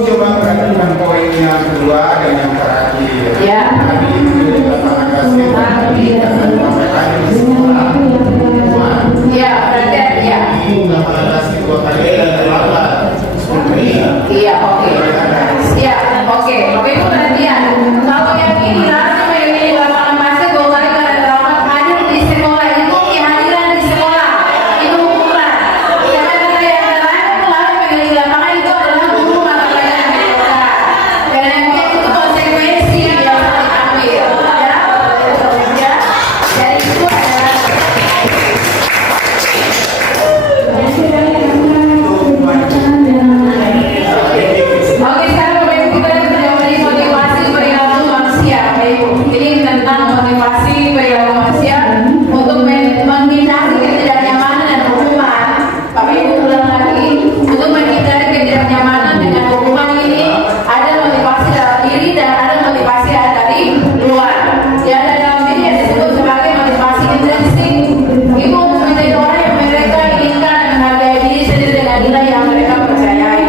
Coba perhatikan poin yang kedua dan yang terakhir. Ya. Tadi itu di lapangan kasih sampaikan di sekolah. Ya, berarti ya. Lapangan kasih 2 kali dan terlambat. Iya, oke. Iya, oke. Bapak Ibu perhatian. Kalau yang ini langsung memilih lapangan basket 2 kali karena terlambat hadir di sekolah itu kehadiran di sekolah itu hukuman. Jangan kata yang lain lalu memilih lapangan itu adalah guru mata pelajaran mereka. Dan yang itu konsekuensi yang harus diambil. Ya, jadi itu adalah Oke, sekarang Bapak Ibu kita menjawab motivasi perilaku manusia. Bapak Ibu, ini tentang motivasi perilaku manusia untuk menghindari ketidaknyamanan dan hukuman. Bapak Ibu ulang lagi, untuk menghindari ketidaknyamanan dengan hukuman ini ada motivasi dalam diri dan ada motivasi dari luar. Yang ada dalam diri yang disebut sebagai motivasi intrinsik. Itu untuk menjadi orang yang mereka inginkan dan menghargai diri sendiri dengan nilai yang mereka percayai.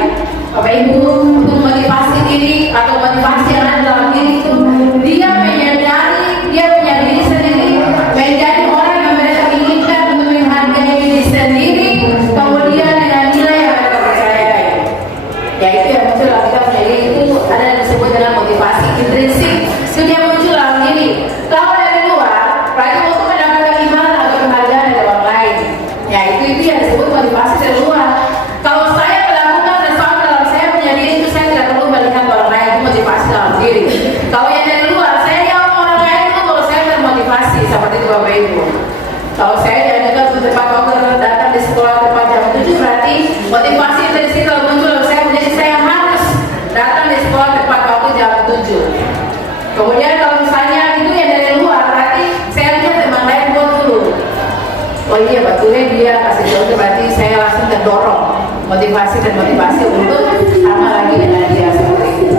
Bapak Ibu, untuk motivasi diri atau motivasi yang ada dalam diri itu dia menyadari dia punya diri sendiri, menjadi orang yang mereka inginkan untuk menghargai diri sendiri, kemudian dengan nilai yang mereka percayai. Yaitu yang muncul dalam kita punya diri itu ada yang disebut dengan motivasi intrinsik. Itu dia muncul dalam diri. Kalau dari luar, berarti untuk mendapatkan imbalan atau penghargaan dari orang lain. Ya itu yang disebut motivasi dari luar. Kalau saya melakukan sesuatu dalam saya punya diri itu saya tidak perlu melihat orang lain, itu motivasi dalam diri. Kalau yang dari luar, saya jawab orang lain itu kalau saya termotivasi seperti itu Bapak Ibu. Kalau saya diadakan untuk tepat waktu datang di sekolah tepat jam 7 berarti motivasi dari situ muncul dalam saya menjadi saya harus datang di sekolah tepat waktu jam 7. Kemudian kalau misalnya itu yang dari luar berarti saya lihat teman lain buat dulu. Oh iya betulnya dia kasih tahu berarti saya langsung terdorong motivasi dan motivasi untuk sama lagi dengan dia seperti itu.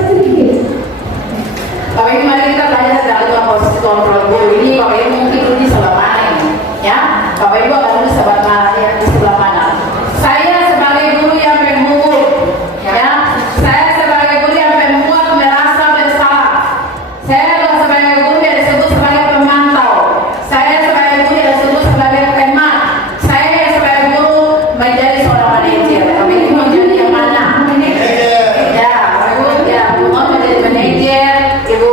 Bapak Ibu mari kita belajar dalam posisi kontrol dulu ini. Bapak Ibu mungkin ini sebelah mana ini? Ya, Bapak Ibu akan dulu sebelah mana ya, di sebelah mana? Saya sebagai guru yang penghukum, ya, saya sebagai guru yang membuat merasa bersalah. Saya sebagai guru yang disebut sebagai pemantau. Saya sebagai guru yang disebut sebagai teman. Saya sebagai guru menjadi seorang manajer. Tapi Ibu mau jadi yang mana? Ya, Bapak Ibu ya, Ibu mau menjadi manajer. Ibu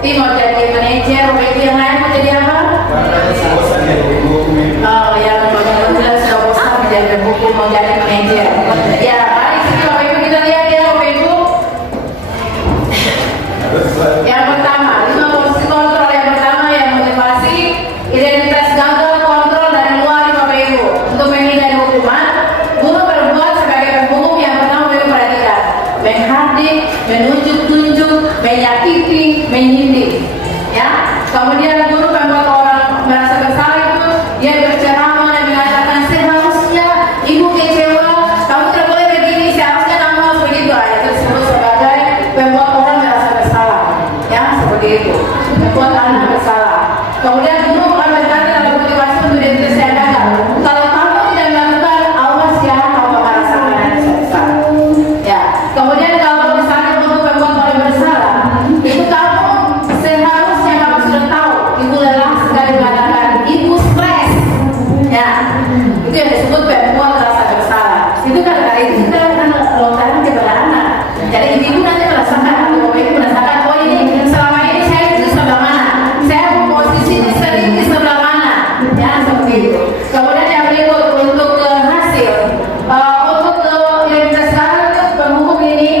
Ti mau jadi manajer. Bapak Ibu yang lain mau jadi apa? Oh, yang benar-benar sudah bosan menjadi penghukum mau jadi manajer. Ya, mari sini Bapak Ibu kita lihat ya Bapak Ibu. Yang pertama, 5 posisi kontrol. Yang pertama yang motivasi, identitas gagal kontrol dari luar Bapak Ibu. Untuk menghindari hukuman, guru berbuat sebagai penghukum yang pertama Bapak Ibu perhatikan. Menghardik, menunjuk-tunjuk, menyakiti, menyindir. Ya, kemudian guru membuat orang merasa bersalah itu dia berceramah dan mengatakan seharusnya ibu kecewa, kamu tidak boleh begini, seharusnya kamu harus begitu. Itu disebut sebagai membuat orang merasa bersalah. Ya, seperti itu. Membuat anak bersalah. Kemudian guru akan berkata dalam motivasi untuk identitas yang gagal. Kalau kamu tidak melakukan, awas ya, kamu akan rasakan yang besar. Ya, kemudian kalau misalnya untuk membuat orang bersalah, itu kamu seharusnya kamu sudah tahu, ibu lelah sekali mengatakan, ibu stres. Ya, itu yang disebut membuat rasa bersalah. Itu kan dari itu kita kan lontaran kepada anak. Jadi ibu nanti merasakan, atau Bapak Ibu merasakan, oh ini selama ini saya di sebelah mana? Saya posisi di sebelah mana? Ya, seperti itu. Kemudian yang berikut untuk hasil, untuk identitas gagal itu penghukum ini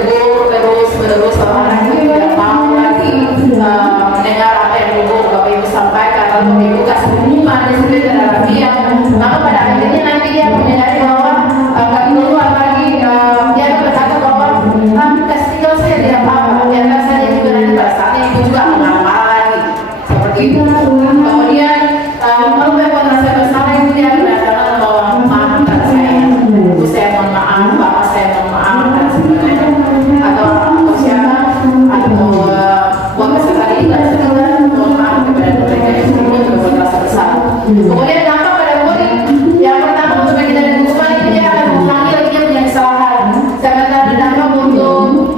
ditegur terus selama anak itu tidak mau lagi mendengar apa yang ibu bapak ibu sampaikan, lalu ibu kasih hukuman di situ dalam diam, maka pada akhirnya nanti dia menyadari bahwa nggak keluar lagi, dia berkata bahwa kasih tinggal saya tidak apa-apa, biarkan saja juga nanti pada saatnya ibu juga akan marah lagi seperti itu. Kemudian kalau memang rasa bersalah itu dia mengatakan bahwa maafkan saya, ibu saya mohon maaf, bapak saya mohon maaf dan sebagainya, atau siapa atau buat sekali dan segala mohon maaf kepada mereka yang sebelumnya berbuat rasa bersalah. Kemudian dampak pada murid yang pertama untuk kita dan hukuman itu dia akan mengulangi lagi dia punya kesalahan. Sementara dampak untuk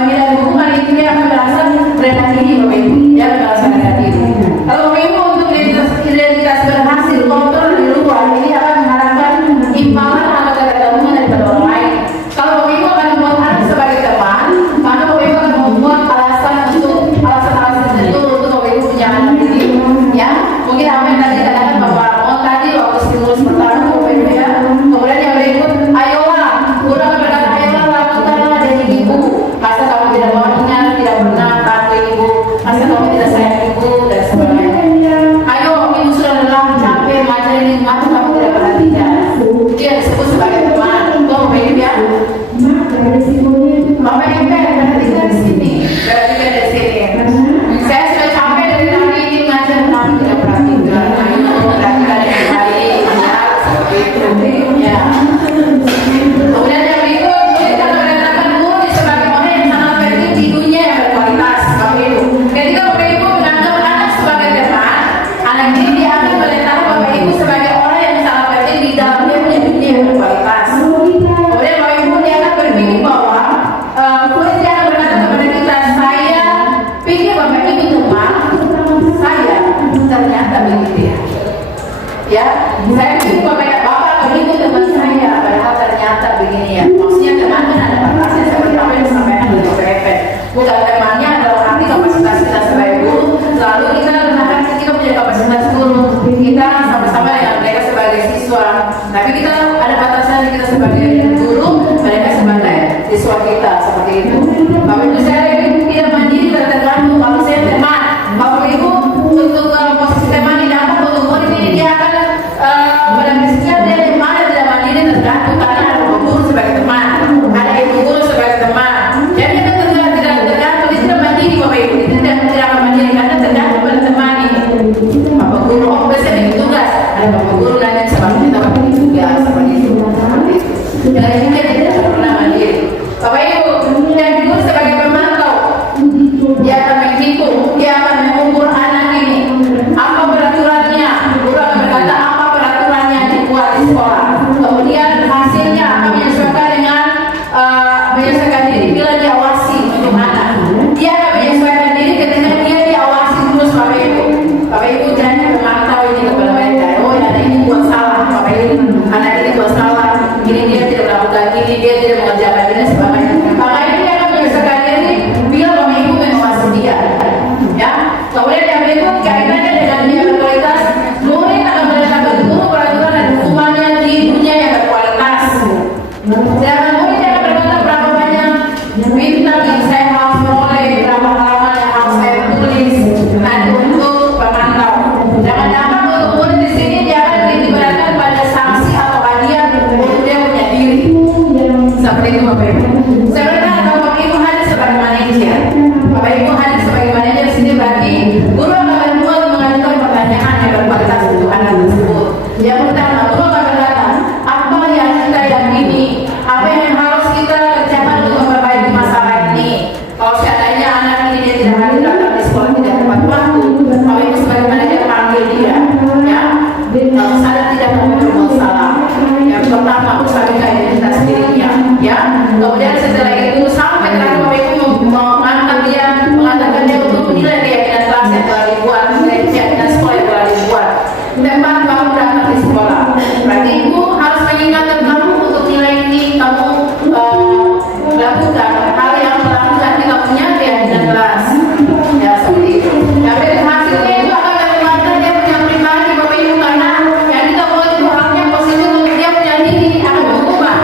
menghindari hukuman itu dia akan merasa rendah diri, bapak ibu. Dia akan merasa rendah diri. Kalau bapak ibu untuk identitas berhasil kontrol dari luar, ini akan mengharapkan imbalan atau ketergantungan daripada orang lain. Kalau bapak ibu akan membuat anak sebagai teman, maka bapak ibu akan membuat alasan tertentu untuk bapak ibu punya anak ini. Ya, mungkin apa yang tadi katakan bapak tadi waktu stimulus pertama bapak ibu ya. Kemudian yang berikut, ayolah, guru akan berkata ayolah lakukanlah dari ibu. Masa kamu tidak mau ingat, tidak pernah bantu ibu, masa kamu tidak sayang ibu dan sebagainya. Ayo, ibu sudah lelah, capek, ngajarin ibu, masa kamu tidak perhatikan. Dia disebut sebagai teman. Bapak ibu ya. Bapak ibu kan perhatikan di sini, perhatikan di sini. Saya sudah capek dari tadi ini ngajar, kamu tidak perhatikan. Ayo perhatikan yang baik, ya seperti itu. Ya. Kemudian yang berikut, murid akan menetapkan guru sebagai orang yang sangat penting di dunia yang berkualitas. Bapak ibu, ketika bapak ibu menganggap anak sebagai teman, anak ini dia akan menetapkan bapak ibu sebagai orang yang sangat penting di dalam dia punya dunia yang berkualitas. Kemudian bapak ibu dia akan berpikir bahwa murid dia akan berkata kepada kita, saya pikir bapak ibu teman, saya ternyata begitu ya. Ya, saya pikir bapak ibu teman saya, padahal ternyata begini ya. Maksudnya teman kan ada batasnya seperti apa yang disampaikan oleh Dr. Evan. Bukan temannya adalah arti kapasitas kita sebagai guru, lalu kita letakkan kita punya kapasitas guru, kita sama-sama dengan mereka sebagai siswa. Tapi kita ada batasan kita sebagai guru, mereka sebagai siswa kita seperti itu. Bapak ibu saya tidak mandiri dan tergantung kalau saya teman. Bapak ibu untuk posisi teman di dalam untuk murid ini dia akan pada prinsipnya dia yang mana tidak mandiri tergantung karena ada guru sebagai teman, ada ibu guru sebagai teman. Jadi dia tidak tergantung, dia tidak mandiri bapak ibu, dia tidak akan mandiri karena tergantung pada teman ini. Bapak guru, biasanya bagi tugas, ada bapak guru nanya sebab kita bagi tugas seperti itu. Dari ini dia tidak pernah mandiri. Bapak ibu, yang guru sebagai pemantau, dia akan menghitung, dia akan mengukur anak ini apa peraturannya. Guru akan berkata apa peraturannya dibuat di sekolah, kemudian hasilnya akan menyesuaikan dengan menyesuaikan diri bila diawasi untuk anak. Dia akan menyesuaikan diri ketika dia diawasi terus bapak ibu. Bapak ibu jangan memantau ini kepada mereka. Oh anak ini buat salah, bapak ibu anak ini buat salah, ini dia tidak melakukan ini, dia tidak mengerjakan ini sebagainya. Maka ini dia akan menyesuaikan diri bila bapak ibu mengawasi dia. Ya, kemudian yang berikut kaitannya dengan dunia berkualitas, murid akan menetapkan guru peraturan dan hukumannya di dunia yang berkualitas. Sedangkan murid yang akan berkata berapa banyak bintang yang saya harus peroleh, berapa halaman yang harus saya tulis nanti untuk pemantau. Jangan-jangan untuk murid di sini dia akan diberikan pada sanksi atau hadiah untuk dia punya diri. Seperti itu bapak ibu. Sebenarnya kalau bapak ibu hadir sebagai manajer, bapak ibu hadir sebagai manajer di sini berarti guru akan membuat mengajukan pertanyaan yang berkualitas untuk anak tersebut. Yang pertama, guru akan berkata apa yang kita yakini, apa yang harus kita kerjakan untuk memperbaiki masalah ini. Kalau seandainya anak ini dia tidak hadir datang di sekolah tidak tepat waktu, bapak ibu sebagai manajer panggil dia, ya. Kalau sadar tidak mau bermasalah, yang pertama harus sampaikan identitas dirinya, ya. Kemudian setelah itu sampai terakhir bapak ibu mengangkat dia, mengatakan dia untuk menilai keyakinan kelas yang telah dibuat, keyakinan sekolah yang telah dibuat. Tempat kamu datang di sekolah, berarti ibu harus mengingatkan kamu untuk nilai ini kamu lakukan hal yang melakukan di kamu punya keyakinan kelas, ya seperti itu. Tapi hasilnya itu akan mengeluarkan dia punya pribadi bapak ibu karena yang kita buat itu halnya positif untuk dia punya diri akan berubah.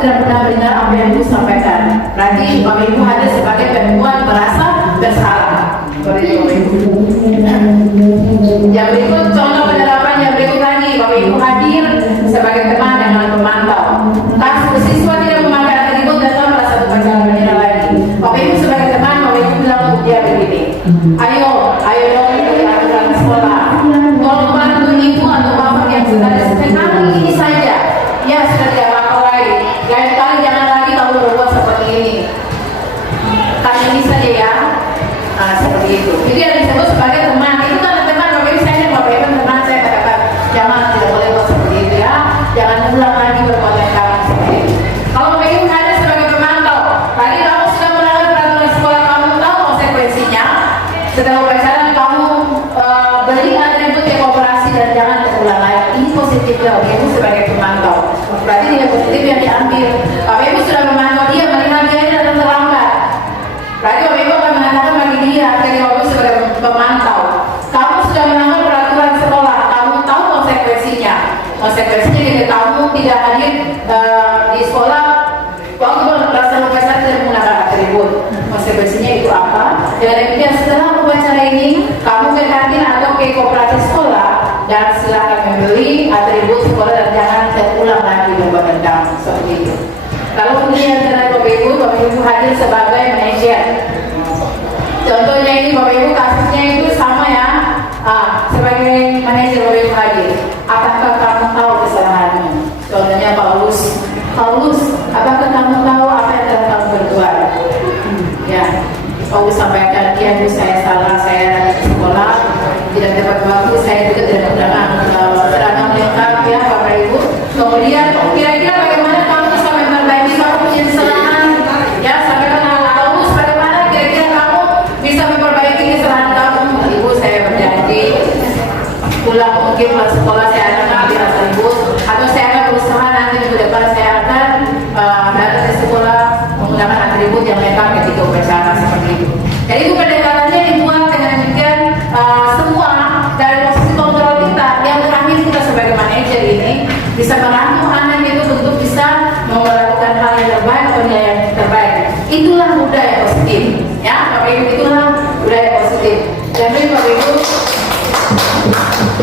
tidak pernah mendengar apa yang Ibu sampaikan. Berarti Bapak Ibu hadir sebagai perempuan merasa bersalah. Seperti itu, Bapak Ibu. Yang berikut contoh penerapan yang berikut lagi, Bapak Ibu hadir sebagai teman dengan pemantau. Kasus siswa tidak memakai atribut dan telah merasa berpacaran menyerah lagi. Bapak Ibu sebagai teman, Bapak Ibu bilang untuk dia begini, ayo dong ikuti aturan sekolah. Tolong bantu ibu atau bapak yang sudah sekali ini saja. Ya sudah tidak apa-apa lagi. Lain kali jangan lagi kamu berbuat seperti ini. Kali ini saja ya. Nah, seperti itu. Jadi yang disebut sebagai teman itu kan teman. Bapak Ibu saya Bapak Ibu teman saya katakan jangan tidak boleh buat seperti itu ya. Jangan ulang lagi perbuatan kamu seperti itu. Kalau Bapak Ibu ada sebagai pemantau, tadi kamu sudah melanggar peraturan sekolah, kamu tahu konsekuensinya. Setelah pacaran kamu beli atribut yang kooperasi dan jangan terulang lagi. Ini positifnya Bapak Ibu sebagai pemantau. Berarti nilai positif yang diambil. Bapak Ibu sudah memantau dia melihat dia datang terlambat. Berarti Bapak Ibu akan mengatakan bagi dia, jadi Bapak Ibu sebagai pemantau, kamu sudah melanggar peraturan sekolah, kamu tahu konsekuensinya. Konsekuensinya jika kamu tidak hadir di sekolah waktu berlaksana upacara tidak menggunakan atribut. Konsekuensinya itu apa? Dengan demikian setelah upacara ini, kamu ke kantin atau ke koperasi sekolah dan silakan membeli atribut sekolah dan jangan terulang lagi perbuatan kamu seperti itu. Kalau kemudian dengan Bapak Ibu hadir sebagai manajer. Contohnya ini Bapak Ibu kasusnya itu sama ya. Sebagai manajer Bapak Ibu hadir. Apakah kamu tahu kesalahanmu? Contohnya Paulus, apakah kamu tahu apa yang telah kamu berbuat? Ya, Paulus sampaikan, ya Bu saya salah, saya di sekolah tidak dapat waktu, saya juga tidak menggunakan seragam lengkap ya Bapak Ibu. Kemudian kira-kira bagaimana kamu bisa memperbaiki kamu punya kesalahan? Ya, sampaikan Paulus bagaimana kira-kira kamu bisa memperbaiki kesalahan kamu? Ibu saya berjanji pulang mungkin ke sekolah saya akan ambil atribut atau saya akan berusaha nanti minggu depan saya akan datang ke sekolah menggunakan atribut yang lengkap ketika upacara seperti itu. Jadi itu pendekatannya dibuat dengan demikian semua dari posisi kontrol kita yang terakhir kita sebagai manajer ini bisa merangkul anak itu untuk bisa melakukan hal yang terbaik atau nilai yang terbaik. Itulah budaya positif, ya Bapak Ibu, itulah budaya positif. Dan Bapak Ibu,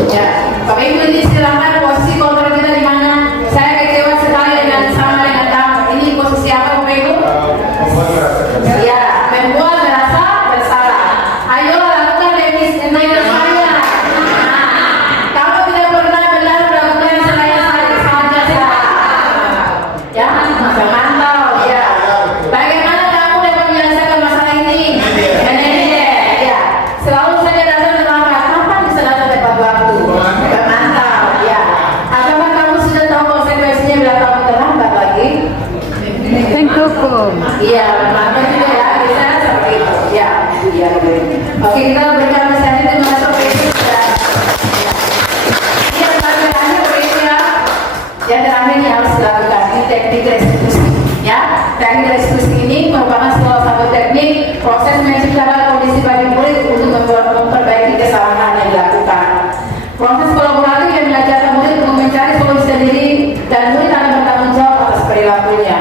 ya Bapak Ibu ini silakan posisi kontrol kita di mana. Saya kecewa sekali dengan sama dengan kamu. Ini posisi apa Bapak Ibu? Ya, membuat merasa bersalah. Ayo lakukan revisi saya. Kamu tidak pernah benar melakukan yang saya saja. Ya, pemantau. Ya. Bagaimana kamu dapat menyelesaikan masalah ini? Manajer. Ya. Selalu saja datang terlambat. Kapan bisa datang tepat waktu? Pemantau. Ya. Apakah kamu sudah tahu konsekuensinya bila kamu terlambat lagi? Iya, pemantau juga ya. Bisa seperti itu. Ya. Iya. Oke, kita berikan misalnya itu masuk ke itu. Yang terakhir yang terakhir yang harus dilakukan ini teknik restitusi. Ya, teknik restitusi ini merupakan salah satu teknik proses menciptakan kondisi bagi murid untuk memperbaiki kesalahan yang dilakukan. Proses kolaboratif yang mengajarkan murid untuk mencari solusi sendiri dan murid akan bertanggung jawab atas perilakunya.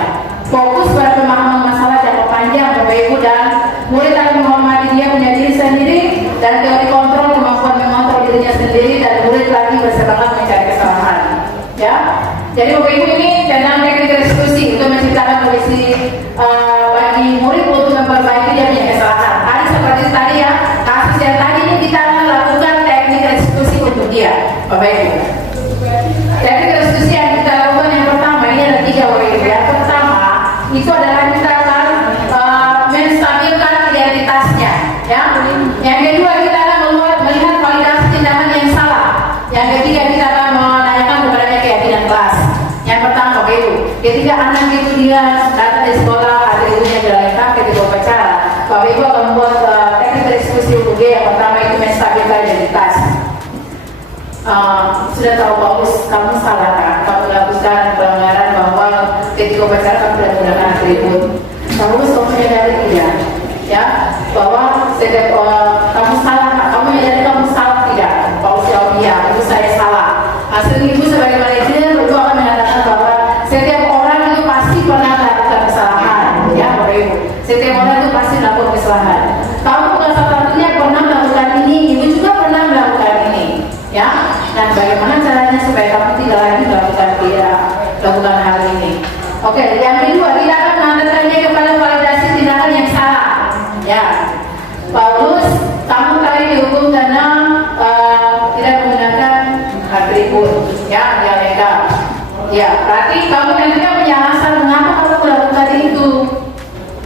Fokus pada pemahaman masalah jangka panjang Bapak Ibu dan murid akan menghormati dia punya diri sendiri dan teori kontrol kemampuan mengontrol dirinya sendiri dan murid lagi bersemangat mencari kesalahan. Ya, jadi Bapak Ibu ini tentang teknik restitusi untuk menciptakan kondisi bagi murid untuk memperbaiki dia punya kesalahan. Tadi seperti tadi ya, kasus yang tadi ini kita akan lakukan teknik restitusi untuk dia, Bapak Ibu. Teknik restitusi yang kita lakukan yang pertama ini ada 3 Bapak Ibu. Yang pertama itu adalah kita akan menstabilkan identitasnya. Ya. Yang kedua kita akan melihat validasi tindakan yang salah. Yang ketiga kita akan menanyakan kepadanya keyakinan kelas. Yang pertama Bapak Ibu, ketika anak itu dia datang di sekolah atributnya tidak lengkap ketika upacara, Bapak Ibu akan membuat teknik restitusi untuk dia. Yang pertama itu menstabilkan identitas. Sudah tahu Paulus, kamu salah kan? Kamu lakukan pelanggaran bahwa ketika upacara kamu tidak menggunakan atribut. Paulus kamu menyadari tidak? Ya, bahwa setiap kamu salah, kamu menyadari kamu salah tidak? Paulus jawab iya, itu saya salah. Hasil ibu sebagai manajer itu akan mengatakan bahwa setiap orang itu pasti Oke, yang kedua, tidak akan mengantarkannya kepada validasi tindakan yang salah. Ya, Paulus, kamu kali dihukum karena tidak menggunakan atribut, ya, legal. Ya, berarti kamu nantinya punya alasan mengapa kamu melakukan itu.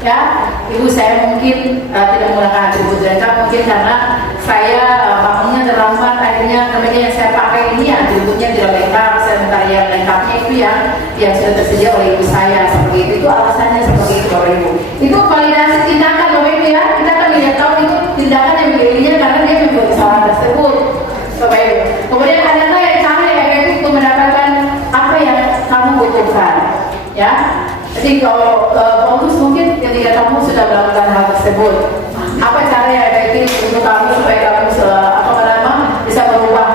Ya, ibu saya mungkin tidak menggunakan atribut legal mungkin karena saya bangunnya terlambat, akhirnya namanya yang saya pakai ini atributnya tidak lengkap, saya minta yang lengkapnya itu yang sudah tersedia oleh ibu saya seperti itu alasannya seperti itu Bapak Ibu. Itu validasi tindakan Bapak Ibu ya, kita akan lihat tahu itu tindakan yang dirinya karena dia membuat kesalahan tersebut Bapak Ibu. Kemudian adakah yang cara yang efektif untuk mendapatkan apa yang kamu butuhkan ya. Jadi kalau Paulus mungkin ketika kamu sudah melakukan hal tersebut, apa cara yang efektif untuk kamu supaya kamu bisa berubah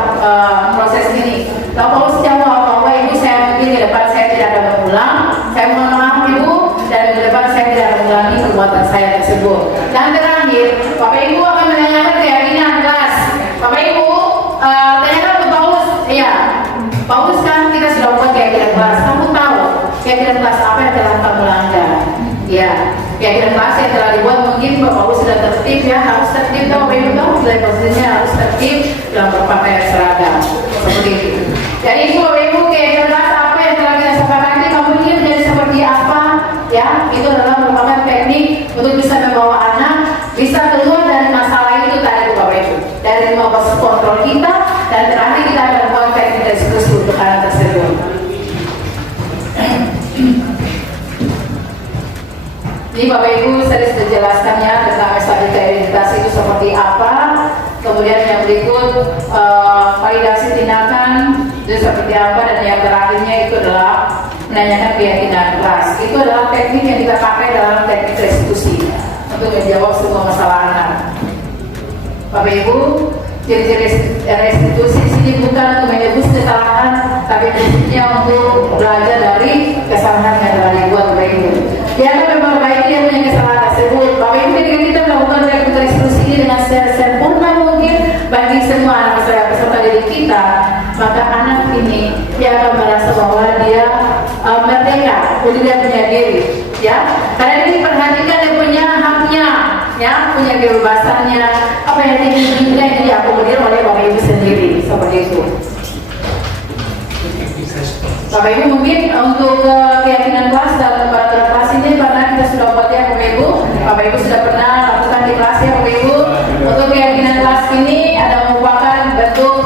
proses ini? Kalau Paulus jawab bahwa ibu saya mungkin ke depan saya tidak akan berulang, saya mohon maaf ibu, dan ke depan saya tidak akan mengulangi perbuatan saya tersebut. Dan terakhir, Bapak Ibu akan menanyakan keyakinan kelas. Bapak Ibu tanyakan ke Paulus, ya Paulus kan kita sudah buat keyakinan kelas, kamu tahu keyakinan kelas apa yang telah kamu langgar? Ya, keyakinan kelas yang telah dibuat mungkin Bapak Paulus sudah tertib ya, harus tertib tahu Bapak Ibu tahu, nilai posisinya harus tertib dalam berpakaian seragam seperti itu. Jadi Ibu Bapak Ibu keyakinan kelas apa yang telah kita sepakati, kamu ingin menjadi seperti apa? Ya, itu adalah merupakan teknik untuk bisa membawa anak bisa keluar dari masalah itu tadi Bapak Ibu, dari remote kontrol kita, dan terakhir kita akan membuat teknik diskusi untuk anak tersebut. Ini Bapak Ibu saya sudah jelaskannya tentang metodika identitas itu seperti apa. Kemudian yang berikut validasi tindakan itu seperti apa, dan yang terakhirnya itu adalah menanyakan keyakinan kelas. Itu adalah teknik yang kita pakai dalam teknik restitusi untuk menjawab semua masalah anak. Bapak Ibu, ciri-ciri restitusi sini bukan untuk menebus kesalahan, tapi prinsipnya untuk belajar dari kesalahan yang telah dibuat Bapak Ibu. Dia akan memperbaiki yang punya kesalahan tersebut. Bapak Ibu, ketika kita melakukan teknik restitusi ini dengan sempurna mungkin bagi semua anak peserta didik kita, maka anak ini dia akan merasa bahwa dia merdeka, jadi dia punya diri, ya. Karena ini diperhatikan dia punya haknya, ya, punya kebebasannya, apa yang diinginkan ini diakomodir oleh Bapak Ibu sendiri, seperti itu. Bapak Ibu mungkin untuk keyakinan kelas dalam peraturan kelas ini karena kita sudah buat ya Bapak Ibu. Bapak Ibu sudah pernah lakukan di kelas ya Bapak Ibu. Untuk keyakinan kelas ini ada merupakan bentuk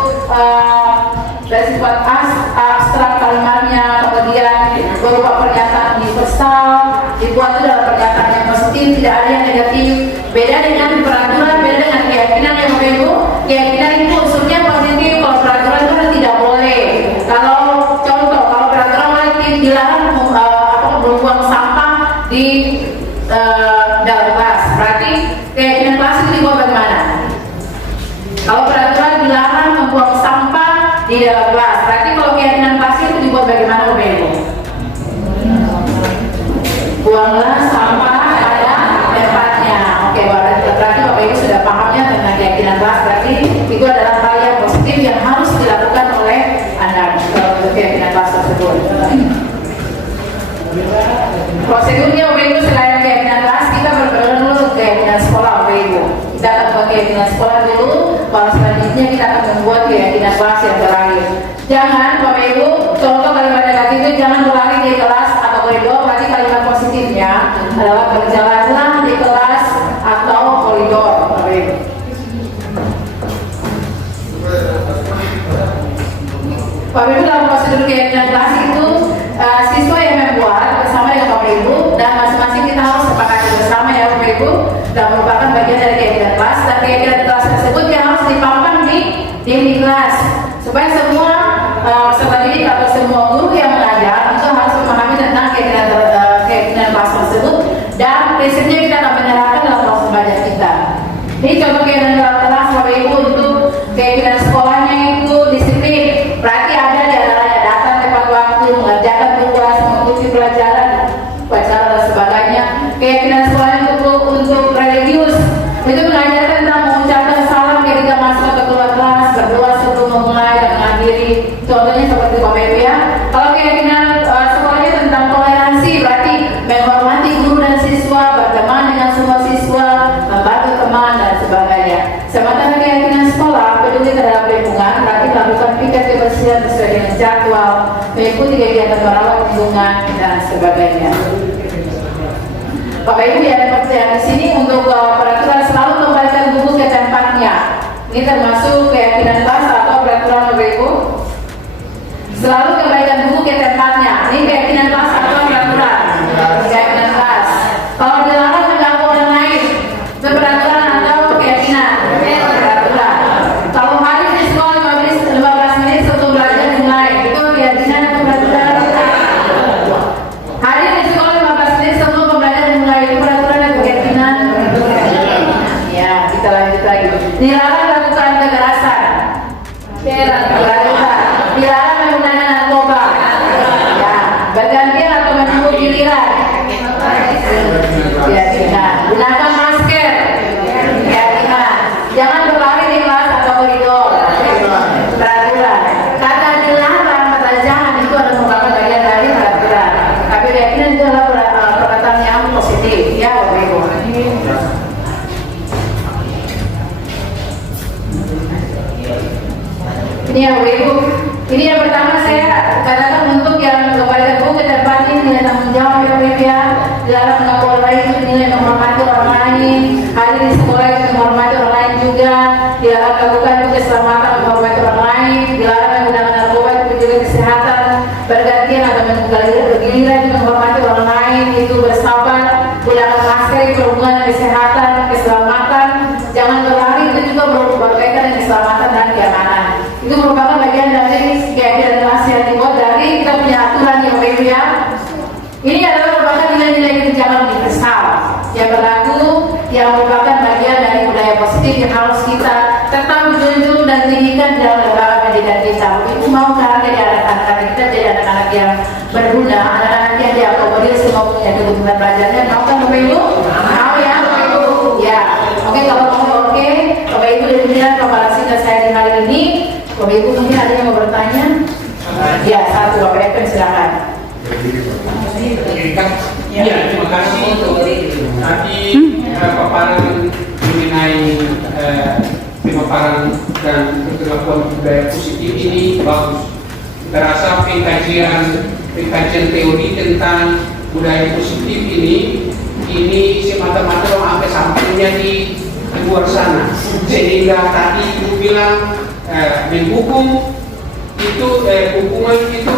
bersifat abstrak kalimatnya, kemudian berupa pernyataan universal, dibuat itu dalam pernyataan yang positif, tidak ada yang negatif. Beda dengan peraturan, beda dengan keyakinan ya Bapak Ibu. Keyakinan itu unsurnya positif, kalau peraturan itu tidak boleh. Kalau contoh, kalau peraturan dilarang membuang sampah di dalam kelas, berarti keyakinan kelas itu dibuat bagaimana? Kalau peraturan dilarang membuang sampah di dalam kelas, berarti kalau keyakinan kelas itu dibuat bagaimana Bapak Ibu? Buanglah sampah pada tempatnya. Oke, berarti Bapak Ibu sudah pahamnya tentang keyakinan kelas, berarti itu adalah hal yang positif yang harus dilakukan oleh anak untuk keyakinan kelas tersebut. Prosedurnya Bapak Ibu selain keyakinan kelas, kita berbeda dulu keyakinan sekolah Bapak Ibu. Kita akan membuat keyakinan sekolah dulu, baru selanjutnya kita akan membuat keyakinan kelas yang terakhir. Jangan Bapak Ibu, contoh kalimat negatif itu jangan berlari di kelas atau koridor, berarti kalimat positifnya adalah berjalanlah di kelas atau koridor Bapak Ibu. Bapak Ibu dalam prosedur keyakinan kelas itu siswa yang membuat bersama dengan Bapak Ibu, dan masing-masing kita harus sepakati bersama ya Bapak Ibu, dan merupakan bagian dari keyakinan kelas, dan keyakinan kelas tersebut yang harus dipampang di dinding kelas supaya semua peserta didik atau semua guru yang mengajar itu harus memahami tentang keyakinan kelas tersebut, dan prinsipnya kita akan menyerahkan dalam proses belajar kita. Ini contoh keyakinan kelas Bapak Ibu. Untuk keyakinan sekolahnya itu disiplin, berarti ada di antaranya datang tepat waktu, mengerjakan tugas, mengikuti pelajaran dan sebagainya. Keyakinan sekolahnya untuk religius, itu mengajarkan tentang mengucapkan salam ketika masuk ke keluar kelas, berdoa sebelum memulai dan mengakhiri. Contohnya seperti Bapak Ibu ya. Kalau keyakinan sekolahnya tentang toleransi, mengikuti kegiatan merawat lingkungan dan sebagainya. Bapak Ibu yang di sini untuk peraturan selalu kembalikan buku ke tempatnya. Ini termasuk keyakinan kelas atau peraturan Bapak Ibu. Selalu kembalikan buku ke tempatnya. Ini keyakinan kelas atau peraturan. Keyakinan kelas. Kalau dilarang mengganggu orang lain, itu peraturan atau keyakinan? Peraturan. Kalau hadir di sekolah 15 menit sebelum belajar dimulai, itu keyakinan atau peraturan? Hadir di sekolah 15 menit sebelum pembelajaran dimulai, itu peraturan atau keyakinan? Ya, kita lanjut lagi. Dilarang melakukan kekerasan. Dilarang menggunakan narkoba. Ya, bergantian atau menunggu giliran. Keyakinan. Gunakan masker. Keyakinan. Jangan berlari di kelas atau koridor. Peraturan. Kata dilarang, kata jangan itu adalah merupakan bagian dari peraturan. Tapi keyakinan itu adalah perkataan yang positif. Ya, Bapak Ibu. Ini ya Bapak Ibu. Ini yang pertama saya katakan untuk yang kembali buku ke tempat ini nilai tanggung jawab ya Bapak Ibu ya. Dilarang mengganggu orang lain itu nilai menghormati orang lain. Hadir di sekolah itu menghormati orang lain juga. Dilarang melakukan itu keselamatan menghormati orang lain. Dilarang menggunakan narkoba itu menjaga kesehatan. Bergantian atau bergiliran itu menghormati orang lain. Itu bersabar. Gunakan masker itu berhubungan dengan kesehatan, keselamatan. Jangan berlari itu juga berkaitan dengan keselamatan dan keamanan. Itu merupakan bagian dari keyakinan kelas yang dibuat dari kita punya aturan yang Bapak Ibu ya. Ini adalah merupakan nilai-nilai kebijakan universal yang berlaku, yang merupakan bagian dari budaya positif yang harus kita tetap junjung dan tinggikan dalam lembaga pendidikan kita. Itu mau karena jadi anak-anak kita jadi anak-anak yang berguna, anak-anak yang diakomodir semua punya kebutuhan belajarnya. Mau kan Bapak Ibu? Mau ya Bapak Ibu? Ya. Oke, kalau mau oke. Bapak Ibu demikian paparan singkat saya di hari ini. Bapak Ibu mungkin ada yang mau bertanya? Ya, satu Bapak Ibu silakan. Ya, terima kasih untuk tadi paparan mengenai pemaparan dan perlakuan budaya positif ini bagus. Kita rasa pengkajian teori tentang budaya positif ini semata-mata sampai menjadi luar sana. Sehingga tadi Ibu bilang menghukum itu hukuman itu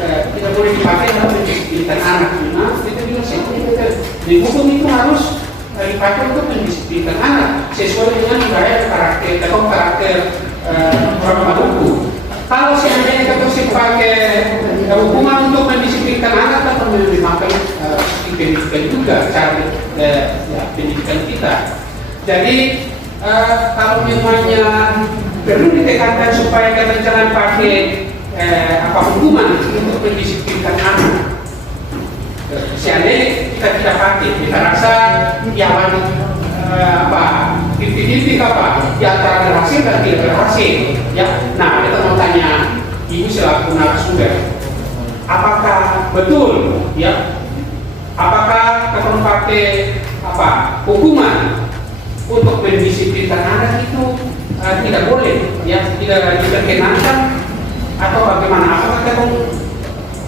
tidak boleh dipakai dalam mendisiplinkan anak. Nah, kita bilang dihukum itu harus dipakai untuk mendisiplinkan anak sesuai dengan budaya karakter orang hukum. Kalau seandainya kita pakai hukuman untuk mendisiplinkan anak atau memakai pendidikan juga cara pendidikan kita. Jadi kalau memangnya perlu ditekankan supaya kita jangan pakai hukuman untuk mendisiplinkan anak. Seandainya kita tidak pakai, kita rasa yang titik-titik di antara berhasil dan tidak berhasil. Ya, nah kita mau tanya Ibu selaku narasumber, apakah betul ya? Apakah kita pakai hukuman untuk mendisiplinkan anak itu tidak boleh, ya tidak diperkenankan atau bagaimana? Apakah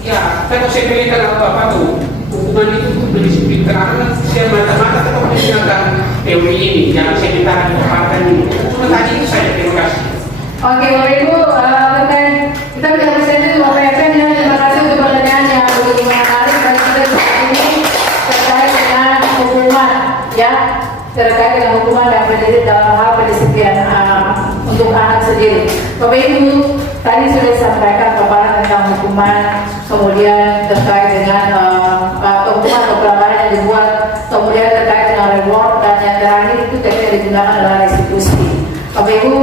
kita sepelekan tuh hukuman itu untuk mendisiplinkan anak? Semata-mata kita menggunakan teori ini, jangan saya minta dipaparkan ini. Cuma tadi itu saya. Terima kasih. Oke, Bapak Ibu, kita bisa presentasi Bapak Ibu ya. Terima kasih untuk pertanyaan yang begitu menarik bagi kita saat ini terkait dengan hukuman, ya, terkait dengan hukuman yang berdiri dalam hal pendisiplinan untuk anak sendiri. Bapak Ibu, tadi sudah disampaikan paparan tentang hukuman, kemudian terkait dengan hukuman atau pelanggaran yang dibuat, kemudian terkait dengan reward, dan yang terakhir itu teknik yang digunakan adalah restitusi. Bapak Ibu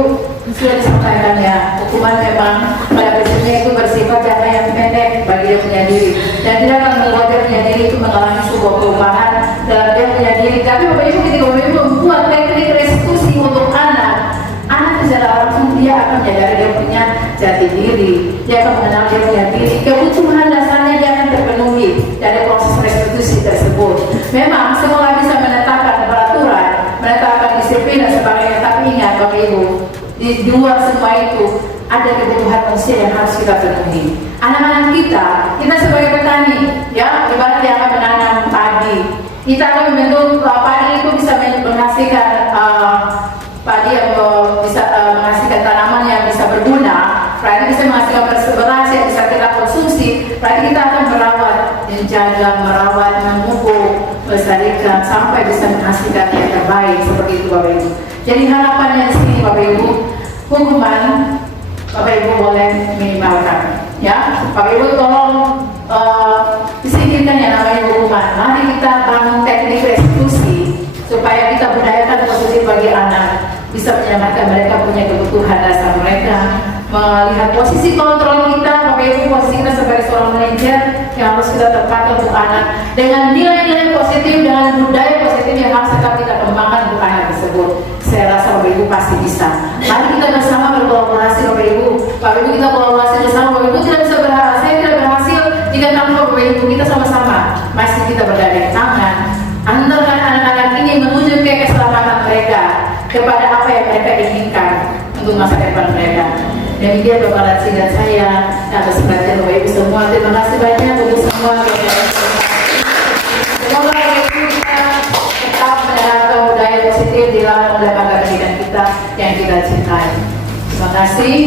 sudah disampaikan ya, hukuman memang pada prinsipnya itu bersifat jangka yang pendek bagi dia punya diri dan tidak akan membuat dia punya diri itu mengalami sebuah perubahan dalam dia punya diri. Tapi Bapak Ibu ketika Bapak Ibu membuat teknik restitusi untuk anak secara langsung dia akan menyadari dia punya jati diri, dia akan mengenal dia punya diri, kebutuhan dasarnya dia akan terpenuhi dari proses restitusi tersebut. Memang sekolah bisa menetapkan peraturan, menetapkan disiplin dan sebagainya, tapi ingat Bapak Ibu, di luar semua itu ada kebutuhan manusia yang harus kita penuhi. Anak-anak kita sebagai petani, ya, ibarat yang akan menanam padi. Kita akan membentuk padi itu bisa menghasilkan padi yang bisa menghasilkan tanaman yang bisa berguna. Berarti bisa menghasilkan beras yang bisa kita konsumsi. Berarti kita akan merawat, menjaga, merawat, memupuk, melestarikan sampai bisa menghasilkan yang terbaik seperti itu Bapak Ibu. Jadi harapannya di sini Bapak Ibu, hukuman Bapak Ibu boleh minimalkan, ya. Bapak Ibu tolong disingkirkan yang namanya hukuman. Mari kita bangun teknik restitusi supaya kita budayakan positif bagi anak, bisa menyelamatkan mereka punya kebutuhan dasar mereka. Melihat posisi kontrol kita, Bapak Ibu, posisi kita sebagai seorang manajer yang harus kita tempatkan untuk anak dengan nilai-nilai positif, dengan budaya positif yang harus tetap kita kembangkan untuk anak tersebut. Saya rasa Bapak Ibu pasti bisa. Mari kita bersama berkolaborasi Bapak Ibu. Bapak Ibu kita kolaborasi bersama. Bapak Ibu tidak bisa berhasil, saya tidak berhasil jika tanpa Bapak Ibu. Kita sama-sama masih kita bergandeng tangan. Antarkan anak-anak ini menuju ke keselamatan mereka kepada apa yang mereka inginkan untuk masa depan mereka. Demikian Bapak Latsi dan saya atas perhatian Bapak Ibu semua. Terima kasih banyak untuk semua. Semoga Bapak Ibu kita tetap menerapkan budaya positif di dalam lembaga pendidikan kita yang kita cintai. Terima kasih.